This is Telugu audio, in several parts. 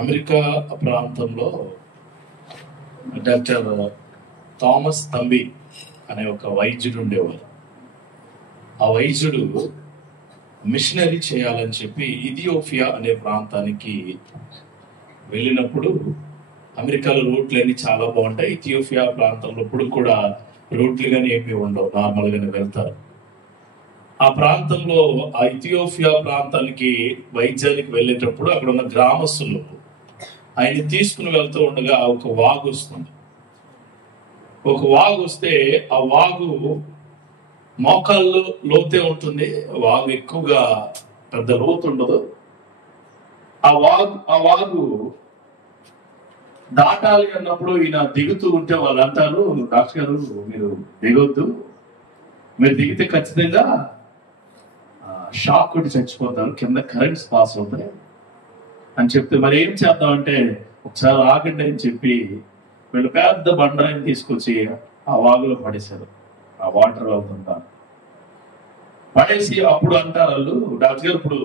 అమెరికా ప్రాంతంలో డాక్టర్ థామస్ తంబి అనే ఒక వైద్యుడు ఉండేవారు. ఆ వైద్యుడు మిషనరీ చేయాలని చెప్పి ఇథియోపియా అనే ప్రాంతానికి వెళ్ళినప్పుడు, అమెరికాలో రోడ్లు అన్ని చాలా బాగుంటాయి, ఇథియోపియా ప్రాంతంలో ఇప్పుడు కూడా రోడ్లు కానీ ఏమీ ఉండవు, నార్మల్గానే వెళ్తారు. ఆ ప్రాంతంలో, ఆ ఇథియోపియా ప్రాంతానికి వైద్యానికి వెళ్ళేటప్పుడు అక్కడ ఉన్న గ్రామస్తులు ఆయన తీసుకుని వెళ్తూ ఉండగా ఒక వాగు వస్తుంది. ఒక వాగు వస్తే ఆ వాగు మోకాళ్ళు లోతే ఉంటుంది, వాగు ఎక్కువగా పెద్ద లోతు ఉండదు. ఆ వాగు దాటాలి అన్నప్పుడు ఈయన దిగుతూ ఉంటే వాళ్ళు అంటారు, డాక్టర్ గారు మీరు దిగొద్దు, మీరు దిగితే ఖచ్చితంగా షాక్ కొట్టి చచ్చిపోతారు, కింద కరెంట్స్ పాస్ అవుతాయి అని చెప్తే, మరి ఏం చేద్దామంటే ఒకసారి ఆగండి అని చెప్పి వీళ్ళు పెద్ద బండరాయిని తీసుకొచ్చి ఆ వాగులో పడేశారు. ఆ వాటర్ వెళ్తుంటా పడేసి అప్పుడు అంటారు వాళ్ళు, డాక్టర్ గారు ఇప్పుడు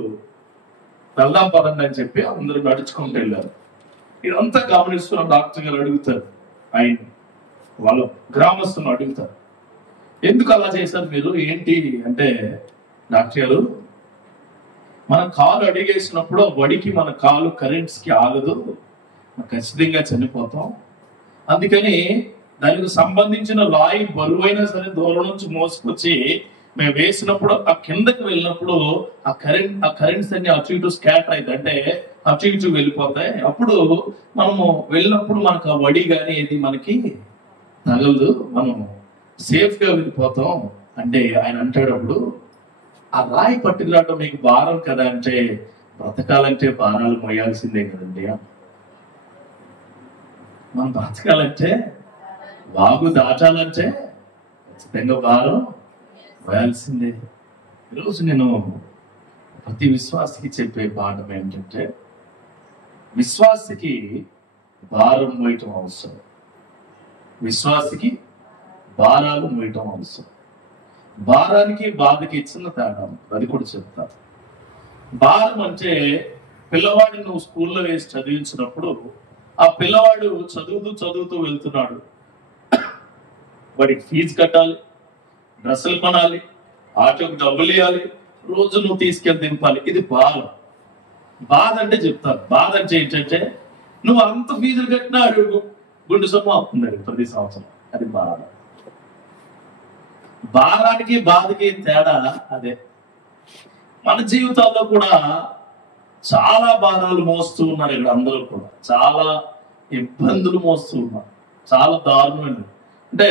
వెళ్దాం పదండి అని చెప్పి అందరూ నడుచుకుంటూ వెళ్ళారు. ఇదంతా గమనిస్తున్న డాక్టర్ గారు అడుగుతారు, ఆయన వాళ్ళ గ్రామస్తులను అడుగుతారు, ఎందుకు అలా చేశారు మీరు, ఏంటి అంటే, డాక్టర్ గారు మన కాలు అడిగేసినప్పుడు వడికి మన కాలు కరెంట్స్ కి ఆగదు, ఖచ్చితంగా చనిపోతాం, అందుకని దానికి సంబంధించిన రాయి బరువైనా సరే దూరం నుంచి మోసుకొచ్చి మేము వేసినప్పుడు ఆ కిందకి వెళ్ళినప్పుడు ఆ కరెంట్స్ అన్ని అటు ఇటు స్కాటర్ అయితే, అంటే అటు ఇటు వెళ్ళిపోతాయి, అప్పుడు మనము వెళ్ళినప్పుడు మనకు ఆ వడి కానీ ఏది మనకి తగలదు, మనం సేఫ్ గా వెళ్ళిపోతాం అంటే ఆయన అంటాడు, అప్పుడు ఆ రాయి పట్టుకురావడం మీకు భారం కదా అంటే, బ్రతకాలంటే భారాలు మోయాల్సిందే కదండి, మనం బ్రతకాలంటే వాగు దాటాలంటే ఖచ్చితంగా భారం మోయాల్సిందే. ఈరోజు నేను ప్రతి విశ్వాసికి చెప్పే పాఠం ఏంటంటే, విశ్వాసికి భారం మోయటం అవసరం, విశ్వాసికి భారాలు మోయటం అవసరం. భారానికి బాధకి ఇచ్చిన తేడా అది కూడా చెప్తాను. భారం అంటే, పిల్లవాడిని నువ్వు స్కూల్లో వేసి చదివించినప్పుడు ఆ పిల్లవాడు చదువుతూ వెళ్తున్నాడు, వాడికి ఫీజు కట్టాలి, డ్రెస్సులు కొనాలి, ఆటోకి డబ్బులు ఇవ్వాలి, రోజు నువ్వు తీసుకెళ్ళి దింపాలి, ఇది భారం. బాధ అంటే చెప్తాను, బాధ అంటే ఏంటంటే, నువ్వు అంత ఫీజులు కట్టినా గుండె సొమ్ము అవుతుంది ప్రతి సంవత్సరం, అది బాధ. భారానికి బాధకి తేడా అదే. మన జీవితాల్లో కూడా చాలా భారాలు మోస్తూ ఉన్నారు ఇక్కడ అందరూ కూడా, చాలా ఇబ్బందులు మోస్తూ ఉన్నారు, చాలా దారుణమైనది. అంటే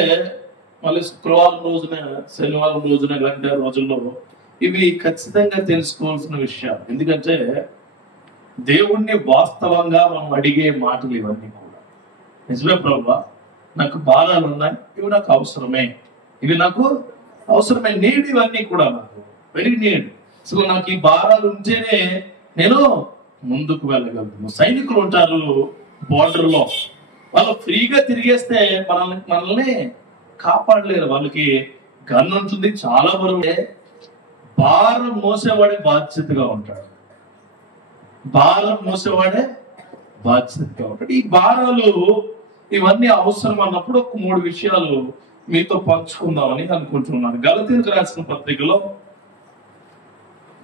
మళ్ళీ శుక్రవారం రోజున, శనివారం రోజున, గంట రోజుల్లో ఇవి ఖచ్చితంగా తెలుసుకోవాల్సిన విషయాలు. ఎందుకంటే దేవుణ్ణి వాస్తవంగా మనం అడిగే మాటలు ఇవన్నీ కూడా, నిజమే ప్రభువా నాకు భారాలు ఉన్నాయి, ఇవి నాకు అవసరమే, ఇవి నాకు అవసరమే, నీడ్, ఇవన్నీ కూడా నాకు వెరీ నీడ్, అసలు నాకు ఈ భారాలు ఉంటేనే నేను ముందుకు వెళ్ళగలను. సైనికులు ఉంటారు బోర్డర్ లో, వాళ్ళు ఫ్రీగా తిరిగేస్తే మనల్ని కాపాడలేరు, వాళ్ళకి గన్ ఉంటుంది, చాలా బరువు. భారం మోసేవాడే బాధ్యతగా ఉంటాడు, భారం మోసేవాడే బాధ్యతగా ఉంటాడు. ఈ భారాలు ఇవన్నీ అవసరం అన్నప్పుడు ఒక 3 విషయాలు మీతో పంచుకుందామని అనుకుంటున్నాను. గలతీయులకు రాసిన పత్రికలో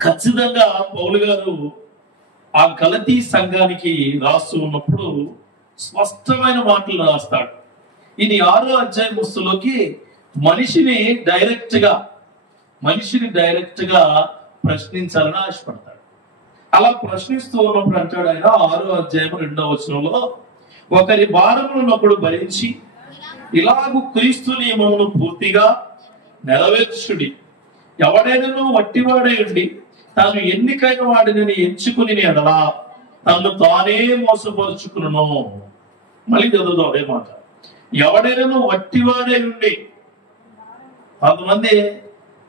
ఖచ్చితంగా పౌలు గారు ఆ గలతీ సంఘానికి రాస్తూ ఉన్నప్పుడు స్పష్టమైన మాటలు రాస్తాడు. ఇది 6వ అధ్యాయం వస్తులోకి మనిషిని డైరెక్ట్ గా ప్రశ్నించాలని ఆశపడతాడు. అలా ప్రశ్నిస్తూ ఉన్నప్పుడు అంటాడు ఆయన 6వ అధ్యాయం 2వ వచనంలో, ఒకరి భారములను ఒకడు భరించి ఇలాగు క్రీస్తు నియమమును పూర్తిగా నెరవేర్చుడి. ఎవడైనా వట్టివాడై ఉండి తాను ఎన్నికైన వాడిని ఎంచుకుని ఎడలా తను తానే మోసపరుచుకును. మళ్ళీ చదువుదాం అదే మాట, ఎవడైనా వట్టివాడై ఉండి. కొంతమంది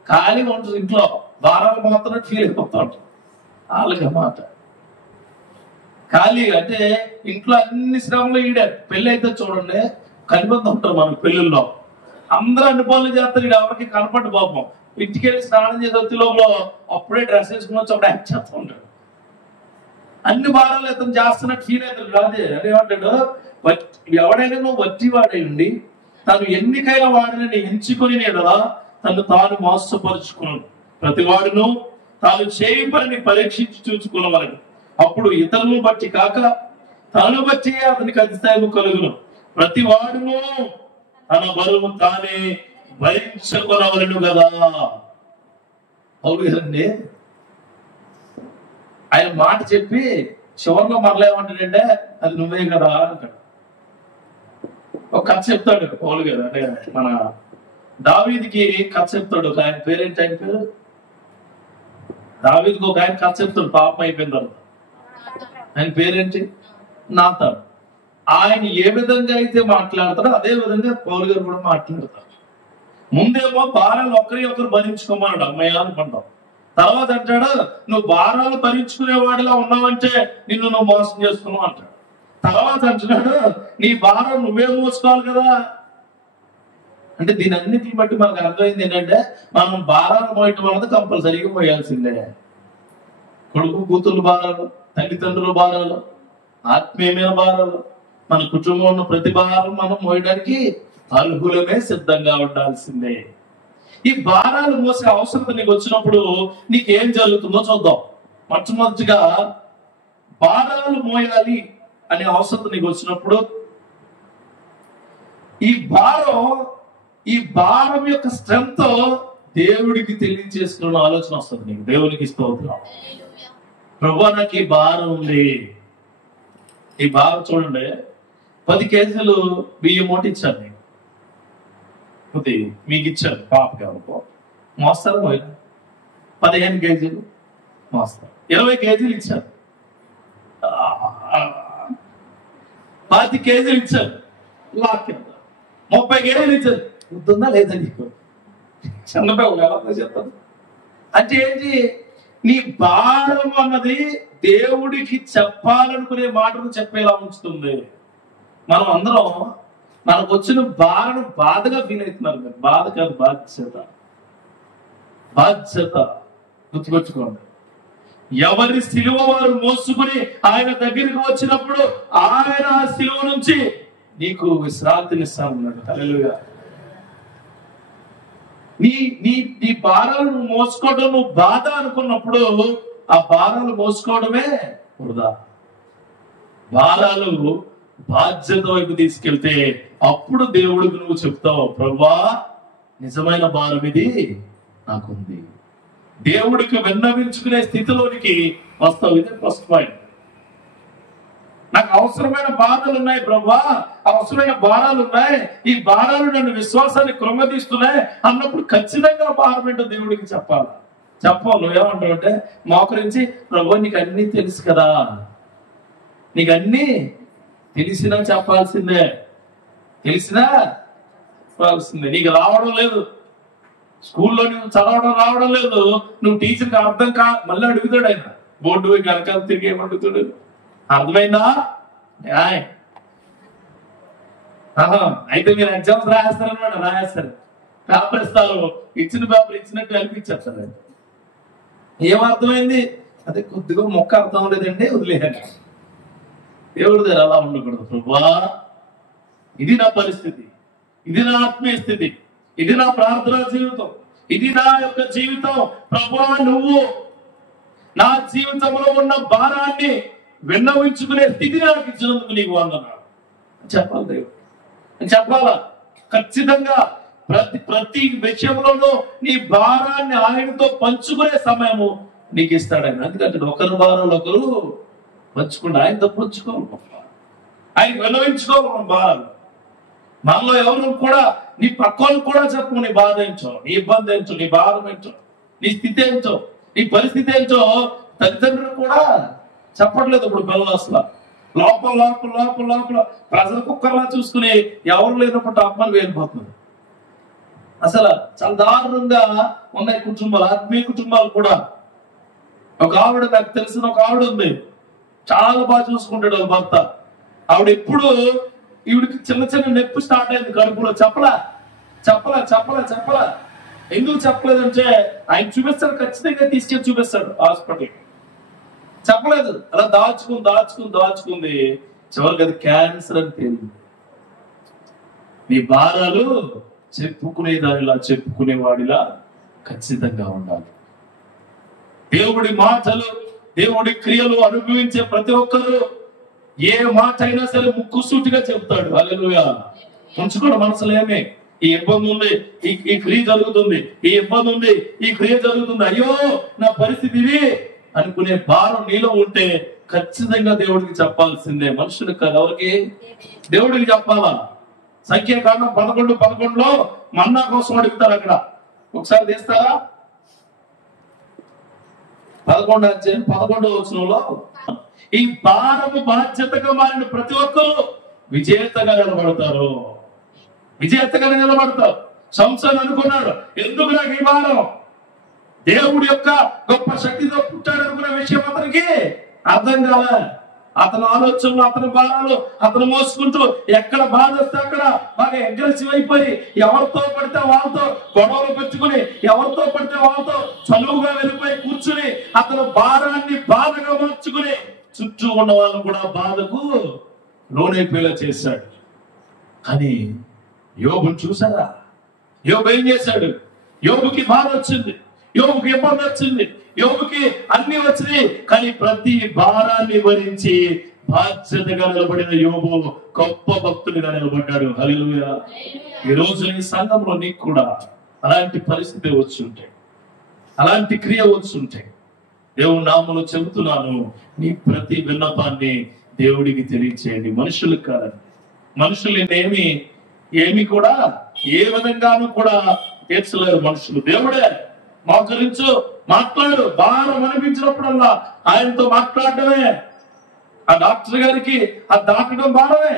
ఖాళీగా ఉంటుంది ఇంట్లో, భారాలు మాత్రం ఫీల్ అయిపోతా ఉంటారు, వాళ్ళకి మాట ఖాళీగా అంటే ఇంట్లో అన్ని శ్రమలు ఈడే. పెళ్ళి అయితే చూడండి, కనిపిస్తూ ఉంటారు మనకు పెళ్ళిళ్ళలో, అందరూ అన్ని పనులు చేస్తారు, ఎవరికి కనపడ్డ పాపం. ఇంటికి వెళ్ళి స్నానం చేసి వచ్చే లోపల అప్పుడే డ్రెస్ వేసుకుని వచ్చి అప్పుడు యాక్ట్ చేస్తూ ఉంటాడు. అన్ని భారాలు ఇతను చేస్తున్నట్టు ఫీల్ అవుతాడు రాదే అని ఏమంటాడు, ఎవడైనా నువ్వు వట్టి వాడేయండి తను ఎన్నికైన వాడిని ఎంచుకొని నేడలా తను తాను మోసపరుచుకున్నాడు. ప్రతి వాడును తాను చేయి పనిని పరీక్షించి చూసుకున్నవాడు, అప్పుడు ఇతరులను బట్టి కాక తనను బట్టి అతనికి అతిశయము కలుగును. ప్రతి వాడును తన బరువు తానే భరించుకునవలను కదా. అవునండి, ఆయన మాట చెప్పి చివరిలో మరలా ఏమంటాడంటే అది నువ్వే కదా అంటాడు. ఒక కథ చెప్తాడు పౌలు గారు, అంటే మన దావీదుకి కథ చెప్తాడు. ఒక ఆయన పేరేంటి, ఆయన పేరు దావీదుకి ఒక ఆయన కథ చెప్తాడు పాపం అయిపోయిన తర్వాత. ఆయన పేరేంటి, నాతాను. ఆయన ఏ విధంగా అయితే మాట్లాడతాడో అదే విధంగా పౌలు గారు కూడా మాట్లాడతారు. ముందేమో భారాలు ఒకరు భరించుకోమన్నాడు, అమ్మయ్య అనుకుంటాం. తర్వాత అంటాడు నువ్వు భారాలు భరించుకునేవాడిలా ఉన్నావంటే నిన్ను నువ్వు మోసం చేస్తున్నావు అంటాడు. తర్వాత అంటున్నాడు నీ భారం నువ్వే మోసుకోవాలి కదా. అంటే దీని అన్నిటిని బట్టి మనకు అర్థమైంది ఏంటంటే మనం భారాలు మోయటం అన్నది కంపల్సరీగా మోయాల్సిందే. కొడుకు కూతురు భారాలు, తల్లిదండ్రుల భారాలు, ఆత్మీయమైన భారాలు, మన కుటుంబంలో ఉన్న ప్రతి భారం మనం మోయడానికి అర్హులమే సిద్ధంగా ఉండాల్సిందే. ఈ భారాలు మోసే అవసరం నీకు వచ్చినప్పుడు నీకేం జరుగుతుందో చూద్దాం. మొట్టమొదటిగా భారాలు మోయాలి అనే అవసరం నీకు వచ్చినప్పుడు ఈ భారం యొక్క స్ట్రెంత్ దేవుడికి తెలియజేసుకున్న ఆలోచన వస్తుంది నీకు. దేవునికి స్తోత్రం. ప్రభువా నాకు ఈ భారం ఉంది. ఈ భారం చూడండి, 10 కేజీలు బియ్యం మూట ఇచ్చాను నేను, మీకు ఇచ్చాను పాపకి అనుకో, మోస్తారు పోయినా 15 కేజీలు మోస్తారు, 20 కేజీలు ఇచ్చారు, 10 కేజీలు ఇచ్చారు, లాక్ 30 కేజీలు ఇచ్చారు. గుర్తుందా లేదా నీకు? చిన్నపిల్లలు ఎలా చెప్తాను అంటే ఏంటి, నీ భారం అన్నది దేవుడికి చెప్పాలనుకునే మాటను చెప్పేలా ఉంచుతుంది. మనం అందరం మనకు వచ్చిన భారం బాధగా ఫీల్ అవుతున్నారు కదా. బాధ కాదు, బాధ్యత గుర్తుకొచ్చుకోండి. ఎవరి సిలువ వారు మోసుకుని ఆయన దగ్గరికి వచ్చినప్పుడు ఆయన ఆ సిలువ నుంచి నీకు విశ్రాంతినిస్తామన్నాడు. హల్లెలూయా. నీ భారాలను మోసుకోవడం నువ్వు బాధ అనుకున్నప్పుడు ఆ భారాలు మోసుకోవడమే వృధా. భారాలు బాధ్యత వైపు తీసుకెళ్తే అప్పుడు దేవుడికి నువ్వు చెప్తావు, ప్రభువా నిజమైన భారం ఇది నాకుంది. దేవుడికి విన్నవించుకునే స్థితిలోనికి వస్తావు. ఇదే ఫస్ట్ పాయింట్. నాకు అవసరమైన బాధలు ఉన్నాయి ప్రభువా, అవసరమైన భారాలు ఉన్నాయి, ఈ భారాలు నన్ను విశ్వాసాన్ని కృంగతీస్తున్నాయి అన్నప్పుడు ఖచ్చితంగా భారం ఏంటో దేవుడికి చెప్పాలి. చెప్పాలి. నువ్వేమంటావు అంటే మోకరించి ప్రభువా నీకు అన్నీ తెలుసు కదా, నీకు అన్నీ తెలిసినా చెప్పాల్సిందే, తెలిసినా చెప్పాల్సిందే. నీకు రావడం లేదు, స్కూల్లో నువ్వు చదవడం రావడం లేదు, నువ్వు టీచర్కి అర్థం మళ్ళీ అడుగుతాడు ఆయన, బోర్డు వెనకాల తిరిగి ఏమడుగుతాడు, అర్థమైందా? అయితే మీరు ఎగ్జామ్స్ రాయేస్తారనమాట. రాయేస్తారు, పేపర్ ఇస్తారు, ఇచ్చిన పేపర్ ఇచ్చినట్టు కల్పించేస్తారు. ఏమర్థమైంది? అదే కొద్దిగా మొక్క అర్థం లేదండి, వదిలేయండి. దేవుడి దగ్గర అలా ఉండకూడదు. ప్రభువా ఇది నా పరిస్థితి, ఇది నా ఆత్మీయ స్థితి, ఇది నా ప్రార్థనా జీవితం, ఇది నా యొక్క జీవితం. ప్రభువా నువ్వు నా జీవితంలో ఉన్న భారాన్ని విన్నవించుకునే స్థితిని నాకు ఇచ్చినందుకు నీకు వందనాలు చెప్పాలి. దేవుడు చెప్పాలా? ఖచ్చితంగా ప్రతి విషయంలోనూ నీ భారాన్ని ఆయనతో పంచుకునే సమయము నీకు ఇస్తాడు ఆయన. ఎందుకంటే ఒకరి భారాలు ఒకరు పంచుకుంటే ఆయనతో పంచుకోవాలి, ఆయన విన్నవించుకోవాలి మన భారాలు. మనలో ఎవరు కూడా నీ పక్కలు కూడా చెప్పు నీ బాధ ఏంటో, నీ ఇబ్బంది ఏంటో, నీ భారం ఏంటో, నీ స్థితి ఏంటో, నీ పరిస్థితి ఏంటో తల్లిదండ్రులు కూడా చెప్పట్లేదు. ఇప్పుడు పిల్లలు అసలు లోపల లోపల లోపల లోపల ప్రజల కుక్కర్లా చూసుకుని ఎవరు లేనప్పుడు అమ్మని వెళ్ళిపోతున్నారు. అసలు చాలా దారుణంగా ఉన్నాయి కుటుంబాలు, ఆత్మీయ కుటుంబాలు కూడా. ఒక ఆవిడ, నాకు తెలిసిన ఒక ఆవిడ ఉంది, చాలా బాగా చూసుకుంటాడు వాళ్ళ భర్త. ఆవిడ ఎప్పుడు ఈవిడికి చిన్న చిన్న నొప్పి స్టార్ట్ అయింది కడుపులో, చెప్పలా. ఎందుకు చెప్పలేదంటే ఆయన చూపిస్తాడు, ఖచ్చితంగా తీసుకెళ్ళి చూపిస్తాడు హాస్పిటల్. చెప్పలేదు. అలా దాచుకుంది. చివరికి అది క్యాన్సర్ అని తేలింది. నీ భారాలు చెప్పుకునేవాడిలా ఖచ్చితంగా ఉండాలి. దేవుడి మాటలు, దేవుడి క్రియలు అనుభవించే ప్రతి ఒక్కరు ఏ మాట అయినా సరే ముక్కుసూటిగా చెప్తాడు. హల్లెలూయా. ఉంచుకోవడం మనసులో ఏమే, ఈ ఇబ్బంది ఉంది, ఈ క్రియ జరుగుతుంది, ఈ ఇబ్బంది ఉంది, ఈ క్రియ జరుగుతుంది, అయ్యో నా పరిస్థితి ఇది అనుకునే భారం నీలో ఉంటే ఖచ్చితంగా దేవుడికి చెప్పాల్సిందే. మనుషులకు కాదు, ఎవరికి? దేవుడికి చెప్పాలా. సంఖ్యాకాండం 11:11 మన్నా కోసం అడుగుతారు. అక్కడ ఒకసారి తీస్తారా? 11:11 ఈ భారము బాధ్యతగా మారిన ప్రతి ఒక్కరూ విజేతగా నిలబడతారు. సంసోను అనుకున్నాడు, ఎందుకు నాకు ఈ భారం? దేవుడి యొక్క గొప్ప శక్తితో పుట్టాడు అనుకునే విషయం అతనికి అర్థం కాలే. అతని ఆలోచనలు, అతని భారాలు అతను మోసుకుంటూ ఎక్కడ బాధ వస్తే అక్కడ బాగా అగ్రెసివ్ అయిపోయి ఎవరితో పడితే వాళ్ళతో గొడవలు పెట్టుకుని, ఎవరితో పడితే వాళ్ళతో చనువుగా వెళ్ళిపోయి కూర్చుని అతను భారాన్ని బాధగా మార్చుకుని చుట్టూ ఉన్న వాళ్ళు కూడా బాధకు లోనైపోయేలా చేశాడు. కానీ యోబుని చూసారా? యోబు ఏం చేశాడు? యోబుకి బాధ వచ్చింది, యోబుకి ఇబ్బంది వచ్చింది, యోబుకి అన్ని వచ్చినాయి. కానీ ప్రతి భారాన్ని భరించి బాధ్యతగా నిలబడిన యోబు గొప్ప భక్తుడిగా నిలబడ్డాడు. హల్లెలూయా. ఈ రోజు ఈ సంఘంలో నీకు కూడా అలాంటి పరిస్థితి వచ్చి ఉంటాయి, అలాంటి క్రియ వచ్చి ఉంటాయి. దేవుని నామములో చెబుతున్నాను, నీ ప్రతి విన్నపాన్ని దేవుడికి తెలియచేయండి. మనుషులకు కాదండి. మనుషులు ఏమి కూడా ఏ విధంగానూ కూడా తీర్చలేరు మనుషులు. దేవుడే మోకరించు, మాట్లాడు. భారం అనిపించినప్పుడల్లా ఆయనతో మాట్లాడటమే. ఆ డాక్టర్ గారికి అది దాటడం భారమే,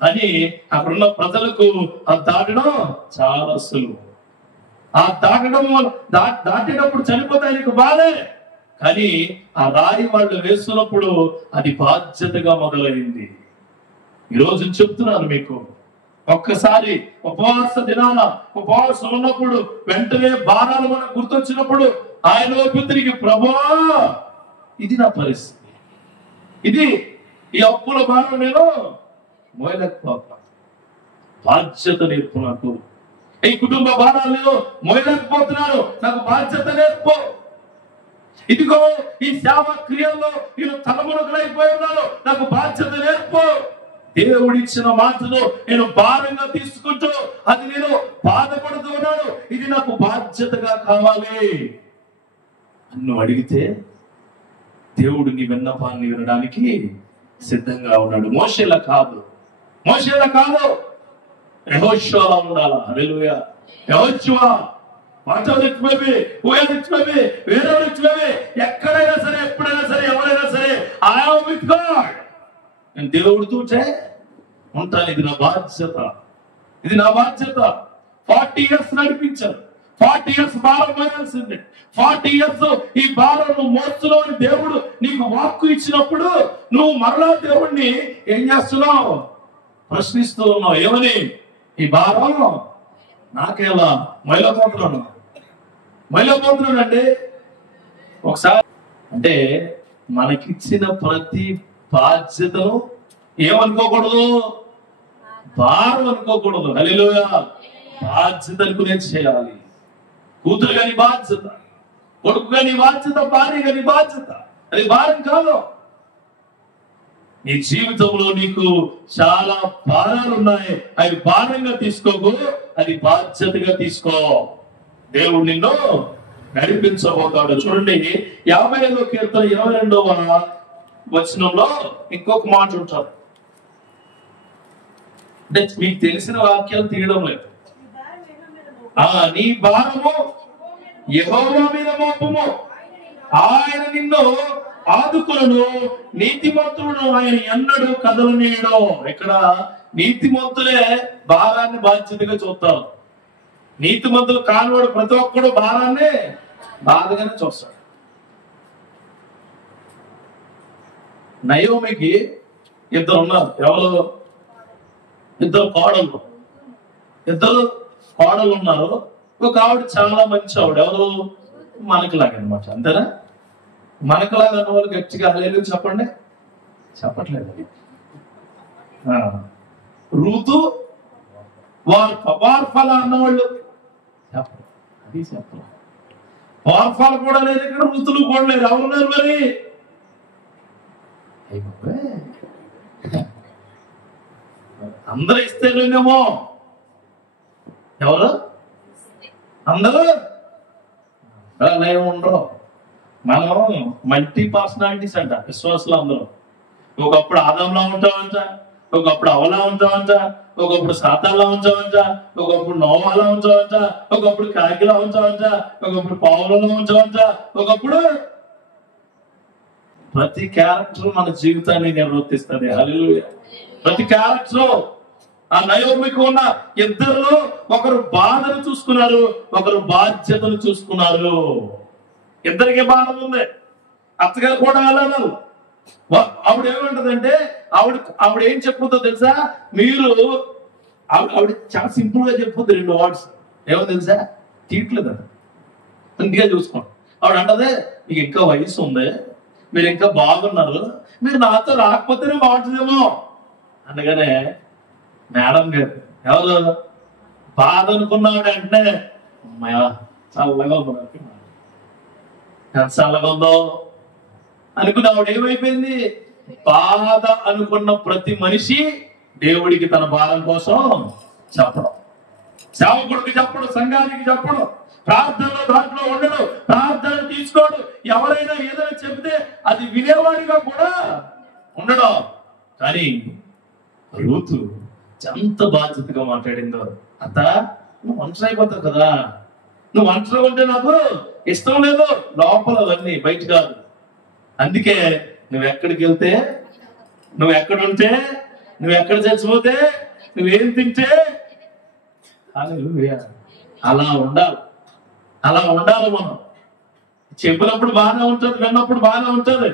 అని అక్కడున్న ప్రజలకు అది దాటడం చాలా సులువు. ఆ దాటినప్పుడు చనిపోతే ఆయనకు బాధే. కానీ ఆ రాయి వాళ్ళు వేస్తున్నప్పుడు అది బాధ్యతగా మొదలైంది. ఈరోజు చెప్తున్నాను మీకు, ఒక్కసారి ఉపవాస దినాన ఉపవాసం ఉన్నప్పుడు వెంటనే భారాలు మనకు గుర్తొచ్చినప్పుడు ఆయన వైపు తిరిగి, ప్రభువా ఇది నా పరిస్థితి, ఇది ఈ అప్పుల భారం నేను మోయలేకపోతున్నా, బాధ్యత నేర్పు నాకు. ఈ కుటుంబ భారాలు నేను మోయలేకపోతున్నాను, నాకు బాధ్యత నేర్పు. ఇదిగో ఈ సేవ క్రియల్లో నేను తలమునకలైపోయి ఉన్నాను, నాకు బాధ్యత నేర్పు. దేవుడిచ్చిన మాటను నేను భారంగా తీసుకుంటూ అది నేను బాధపడుతూ ఉన్నాను, ఇది నాకు బాధ్యతగా కావాలి అన్ను అడిగితే దేవుడు నీ విన్నపాన్ని వినడానికి సిద్ధంగా ఉన్నాడు. మోషేలా కాదు, యెహోషువలా ఉండాలా. హల్లెలూయా. యెహోషువ ఎక్కడైనా సరే, ఎప్పుడైనా సరే, ఎవరైనా సరే, ఐ యామ్ విత్ గాడ్. నేను దేవుడితోటే ఉంటాను. ఇది నా బాధ్యత, ఇది నా బాధ్యత. 40 years నడిపించారు, 40 years భారం మోయాల్సిందే. 40 years ఈ భారం నువ్వు మోస్తున్నావు. దేవుడు నీకు వాక్కు ఇచ్చినప్పుడు నువ్వు మరలా దేవుడిని ఏం చేస్తున్నావు? ప్రశ్నిస్తూ ఉన్నావు. ఏమని? ఈ భారం నాకేలా మైలపోతున్నాను అంటే ఒకసారి అంటే మనకిచ్చిన ప్రతి బాధ్యతను ఏమనుకోకూడదు, భారం అనుకోకూడదు. హల్లెలూయా. బాధ్యత అనుకునే చేయాలి. కూతురు గాని బాధ్యత, కొడుకు గాని బాధ్యత, భార్య గాని బాధ్యత, అది భారం కాదు. నీ జీవితంలో నీకు చాలా భారాలు ఉన్నాయి, అవి భారంగా తీసుకోకు, అది బాధ్యతగా తీసుకో. దేవుడు నిన్ను నడిపించబోతాడు. చూడండి 55వ కీర్తన 22వ వచనంలో ఇంకొక మాట ఉంటారు. అంటే మీకు తెలిసిన వాక్యాలు తీయడం లేదు. నీ భారము యెహోవా మీద మోపుము, ఆయన నిన్ను ఆదుకొనును, నీతిమంతులను ఆయన ఎన్నడూ కదలనీయడు. ఇక్కడ నీతిమంతులే భారాన్ని బాధ్యతగా చూస్తారు. నీతిమంతులు కానివాడు ప్రతి ఒక్కడు భారాన్ని బాధగానే చూస్తాడు. నయోమికి ఇద్దరు ఉన్నారు. ఎవరు? ఇద్దరు కోడలు ఉన్నారు. ఒక ఆవిడ చాలా మంచి ఆవిడ. ఎవరు? మనకి లాగనమాట. అంతేనా? మనకలాగా అన్న వాళ్ళు గట్టిగా హల్లెలూయా చెప్పండి. చెప్పట్లేదు. ఋతు వార్ఫల అన్నవాళ్ళు చెప్పరు. అది చెప్పరు. వార్ఫాల కూడా లేదు ఇక్కడ, ఋతులు కూడా లేదు. ఎవరున్నారు మరి? అందరూ ఇస్తేనేమో. ఎవరు అందరూ అలా ఉండరు. మనం మల్టీ పర్సనాలిటీస్ అంట విశ్వాసులు అందరూ. ఒకప్పుడు ఆదంలా ఉంటామంట, ఒకప్పుడు అవలా ఉంటామంట, ఒకప్పుడు సాతాన్లా ఉంచామంట, ఒకప్పుడు నోవాలా ఉంచామంట, ఒకప్పుడు కాకిలా ఉంచామంట, ఒకప్పుడు పావులలో ఉంచామంట, ఒకప్పుడు ప్రతి క్యారెక్టర్ మన జీవితాన్ని నిర్వర్తిస్తుంది. హల్లెలూయా. ప్రతి క్యారెక్టర్ ఆ నయోమికి ఉన్న ఇద్దరు, ఒకరు బాధను చూసుకున్నారు, ఒకరు బాధ్యతను చూసుకున్నారు. ఇద్దరికి బాధ ఉంది. అత్తగారు కూడా వెళ్ళాలి. ఆవిడ ఏమంటదంటే ఆవిడ ఏం చెప్పుతుందో తెలుసా? మీరు ఆవిడ చాలా సింపుల్ గా చెప్పుద్ది 2 వర్డ్స్. ఏమో తెలుసా? తీయట్లేదు అది, ఇంటిగా చూసుకోండి. ఆవిడ అంటదే, మీకు ఇంకా వయసు ఉంది, మీరు ఇంకా బాగున్నారు, మీరు నాతో రాకపోతేనే బాగుంటుందేమో అనగానే మేడం గారు ఎవరు బాధ అనుకున్నావిడ అంటే అమ్మాయ చల్లగా ఉంది, ఎంత చల్లగా ఉందో అనుకున్న ఆవిడ ఏమైపోయింది? బాధ అనుకున్న ప్రతి మనిషి దేవుడికి తన భారం కోసం చెప్పడం, సేవకుడికి చెప్పడు, సంఘానికి చెప్పడు, ప్రార్థనలో దాంట్లో ఉండడు, ప్రార్థన తీసుకోడు. ఎవరైనా ఏదైనా చెబితే అది వినేవాడిగా కూడా ఉండడం. కానీ రూతు ఎంత బాధ్యతగా మాట్లాడిందో. అత్త, నువ్వు ఒంటరి అయిపోతావు కదా, నువ్వు ఒంటరి ఉంటే నాకు ఇష్టం లేదు, లోపల అవన్నీ బయట కాదు. అందుకే నువ్వు ఎక్కడికి వెళ్తే, నువ్వు ఎక్కడుంటే, నువ్వు ఎక్కడ చచ్చిపోతే, నువ్వేం తింటే అలా ఉండాలి. అలా ఉండాలి. మనం చెప్పినప్పుడు బాగానే ఉంటుంది, విన్నప్పుడు బాగానే ఉంటుంది.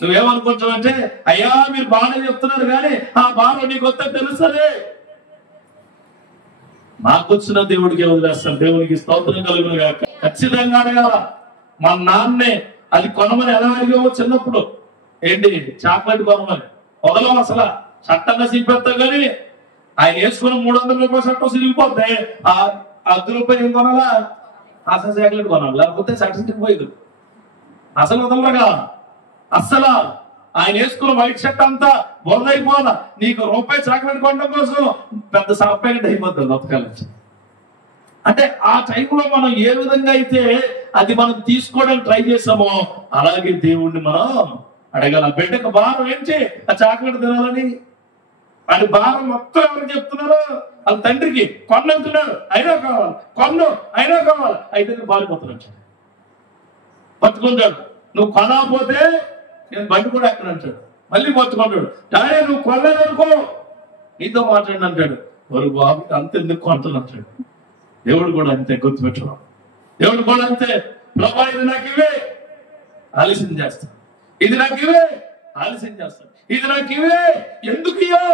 నువ్వేమనుకుంటావు అంటే, అయ్యా మీరు బాగానే చెప్తున్నారు కానీ ఆ బాధ నీకు వస్తే తెలుస్తుంది. నాకొచ్చిన దేవుడికి వదిలేస్తాను. దేవునికి స్తోత్రం కలుగును గాక. ఖచ్చితంగా అడగాల. మా నాన్నే అది కొనమని ఎలా అడిగావో చిన్నప్పుడు, ఏంటి చాక్లెట్ కొనమని వదలం. అసలు చట్టంగా సిగిపోతావు కానీ ఆయన వేసుకున్న 300 రూపాయల చట్టం సిరిగిపోతే ఆ 10 రూపాయలు ఏం కొనాలా? అసలు చాక్లెట్ కొనాలి, లేకపోతే సర్టిఫికెట్ పోయేది. అసలు వదలగా. అస్సలు ఆయన వేసుకున్న వైట్ షర్ట్ అంతా బురదైపోవాలా. నీకు రూపాయి చాక్లెట్ కొనడం కోసం పెద్ద సర్పేట్ అయిపోతుంది బతకాలి. అంటే ఆ టైంలో మనం ఏ విధంగా అయితే అది మనం తీసుకోవడానికి ట్రై చేసామో అలాగే దేవుణ్ణి మనం అడగాల. బిడ్డకు భారం ఏంటి? ఆ చాక్లెట్ తినాలని. అది భారం మొత్తం ఎవరికి చెప్తున్నారు? వాళ్ళ తండ్రికి. కొన్నంటున్నాడు, అయినా కావాలి, కొన్ను అయినా కావాలి, అయితే బారిపోతున్నాడు, పట్టుకుంటాడు. నువ్వు కొనకపోతే నేను బండి కూడా ఎక్కడ అంటాడు. మళ్ళీ పట్టుకుంటాడు. డాడీ నువ్వు కొనలేదనుకో నీతో మాట్లాడి అంటాడు. వారు బాబు అంత ఎందుకు కొంటాను అంటాడు. దేవుడు కూడా అంతే, గుర్తుపెట్టడం. దేవుడు కూడా అంతే. ప్రభా ఇది నాకు ఇవే, ఆలస్యం చేస్తాను. ఇది నాకు ఇవే, ఆలస్యం చేస్తాను. ఇది నాకు ఇవే, ఎందుకు ఇయ్యో?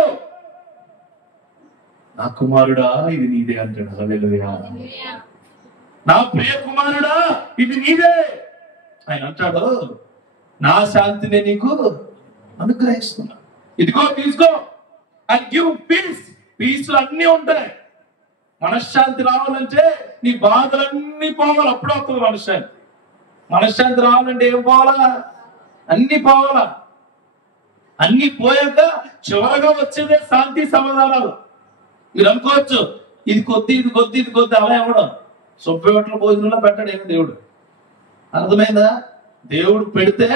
నా కుమారుడా ఇది నీదే అంటాడు. హల్లెలూయా. నా ప్రియ కుమారుడా ఇది నీదే. ఆయన అంటాడు, నా శాంతిని నీకు అనుగ్రహిస్తున్నా, ఇదిగో తీసుకో. And give piece. పీస్లు అన్నీ ఉంటాయి. మనశ్శాంతి రావాలంటే నీ బాధలన్నీ పోవాలి, అప్పుడు వస్తుంది మనశ్శాంతి. మనశ్శాంతి రావాలంటే ఏం పోవాలా? అన్ని పోవాలా. అన్ని పోయాక చివరగా వచ్చేదే శాంతి సమాధానాలు. మీరు అనుకోవచ్చు ఇది కొద్ది ఇది కొద్ది ఇది కొద్ది అలా ఇవ్వడం. సుబ్బేటల భోజనంలో పెట్టాడు ఏమి దేవుడు. అర్థమైందా? దేవుడు పెడితే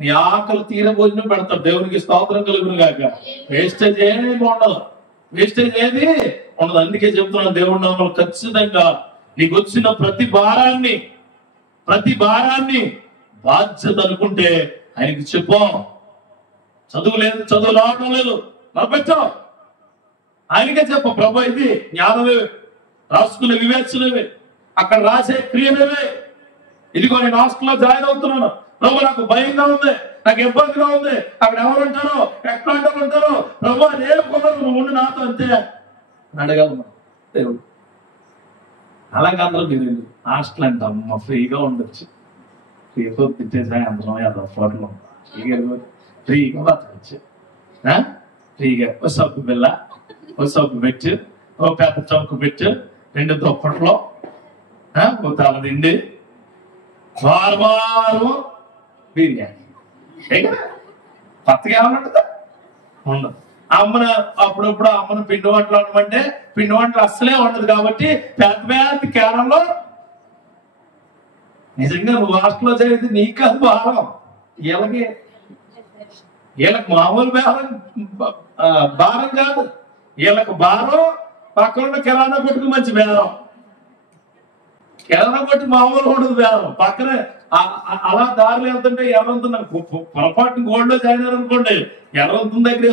నీ ఆకలి తీరే భోజనం పెడతాడు. దేవునికి స్తోత్రం కలుగును గాక. వేస్టేజ్ ఏమీ ఉండదు, వేస్టేజ్ ఏది ఉండదు. అందుకే చెప్తున్నాను, దేవుడు నామమున ఖచ్చితంగా నీకు వచ్చిన ప్రతి భారాన్ని బాధ్యత అనుకుంటే ఆయనకి చెప్పాం. చదువు లేదు, చదువు రావటం లేదు, నడిపించాం. ఆయనకే చెప్ప, ప్రభు ఇది జ్ఞానమే, రాసుకునే వివేచనవే, అక్కడ రాసే క్రియలవే. ఇదిగో నేను హాస్టల్లో జాయిన్ అవుతున్నాను ప్రభు, నాకు భయంగా ఉంది, నాకు ఇబ్బందిగా ఉంది, అక్కడ ఎవరు ఉంటారో ఎక్కడ ఉంటారో ప్రభు, అదేం కుదరదు, నువ్వు ఉండి నాతో అంతే అడగలను దేవుడు. అలాగే అందరూ మీరు హాస్టల్ అంటే అమ్మ ఫ్రీగా ఉండొచ్చు, ఏదో తిట్టేసా అందరం ఏదో ఫోటోలో ఫ్రీగా బతకచ్చు. ఫ్రీగా ఓ సబ్బు బిల్ల, ఓ సబ్బు పెట్టు, ఓ పెద్ద చౌకు పెట్టు, 2 దుప్పట్లో, ఓ తల తిండి, వారం బిర్యానీ. కొత్తగా ఏమన్నా ఉంటుందా? ఉండదు. అమ్మను అప్పుడప్పుడు అమ్మను పిండి వంటలు అనమంటే పిండి వంటలు అస్సలే ఉండదు. కాబట్టి పెద్ద పెద్ద కేరళలో నిజంగా నువ్వు హాస్టల్లో చదివితే నీకు అది భారం. వీళ్ళకి మామూలు భారం కాదు, వీళ్ళకి భారం పక్కన కిరాణా కొట్టుకు మంచి బేరం. కిరాణా కొట్టు మామూలు ఉండదు బేరం. పక్కనే అలా దారిలో వెళ్తుంటే ఎర్రంతున్నా పొరపాటున గోల్డ్ లో జాయిన్ అయ్యారు అనుకోండి, ఎర్రంతున్న దగ్గర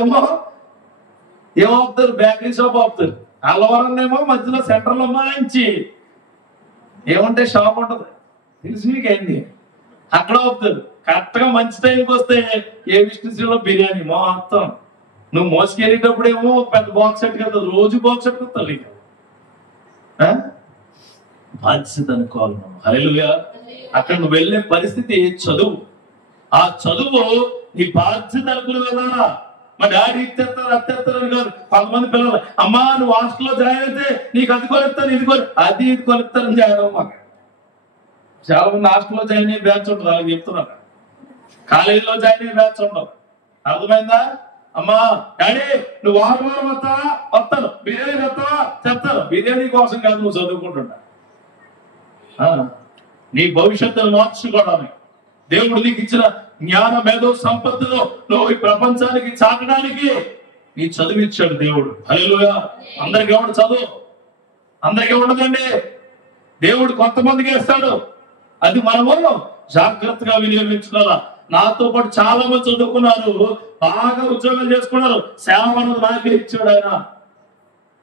ఏమవుతారు, బేకరీ షాప్ అవుతారు. అల్లవరంలో మధ్యలో సెంటర్ లో మంచి ఏమంటే షాప్ ఉంటది, తెలిసి మీకేంటి, అక్కడ అవుతారు. కరెక్ట్ గా మంచి టైంకి వస్తే ఏ విష్ణుశ్రీలో బిర్యానీ మొత్తం నువ్వు మోసుకెళ్ళేటప్పుడు ఏమో పెద్ద బాక్స్ సెట్ కదా, రోజు బాక్స్ సెట్ వస్తుంది. బాధ్యత అనుకోవాలి మనం. హల్లెలూయా. అక్కడ నువ్వు వెళ్ళే పరిస్థితి చదువు, ఆ చదువు నీ బాధ్యత అనుకునే కదా. మా డాడీ ఇచ్చేస్తారు అత్తేస్తారని కాదు. కొంతమంది పిల్లలు అమ్మా నువ్వు హాస్టల్లో జాయిన్ అయితే నీకు అది కొలుస్తాను ఇది కొలుస్తారని జాయిన్ అవ్వమాక. చాలా మంది హాస్టల్లో జాయిన్ అయ్యే బ్యాచ్ ఉంటుంది, అలాగే చెప్తున్నారు. కాలేజీలో జాయిన్ అయ్యే బ్యాచ్ ఉండవు. అర్థమైందా? అమ్మా డాడీ నువ్వు వారం వస్తావా? వస్తాను. బిర్యానీ వస్తావా? చెప్తాను. బిర్యానీ కోసం కాదు, నువ్వు చదువుకుంటున్నా. నీ భవిష్యత్తును మార్చుకోవడానికి దేవుడు నీకు ఇచ్చిన జ్ఞాన మేధో సంపత్తులు నువ్వు ఈ ప్రపంచానికి చాటడానికి నీ చదువు ఇచ్చాడు దేవుడు. హల్లెలూయా. అందరికి ఎవడు చదువు? అందరికి ఉండదండి. దేవుడు కొంతమందికి ఇస్తాడు, అది మనము జాగ్రత్తగా వినియోగించుకోవాలా. నాతో పాటు చాలా మంది చదువుకున్నారు, బాగా ఉద్యోగాలు చేసుకున్నారు. సేవ అన్నది నాకే ఇచ్చాడు ఆయన,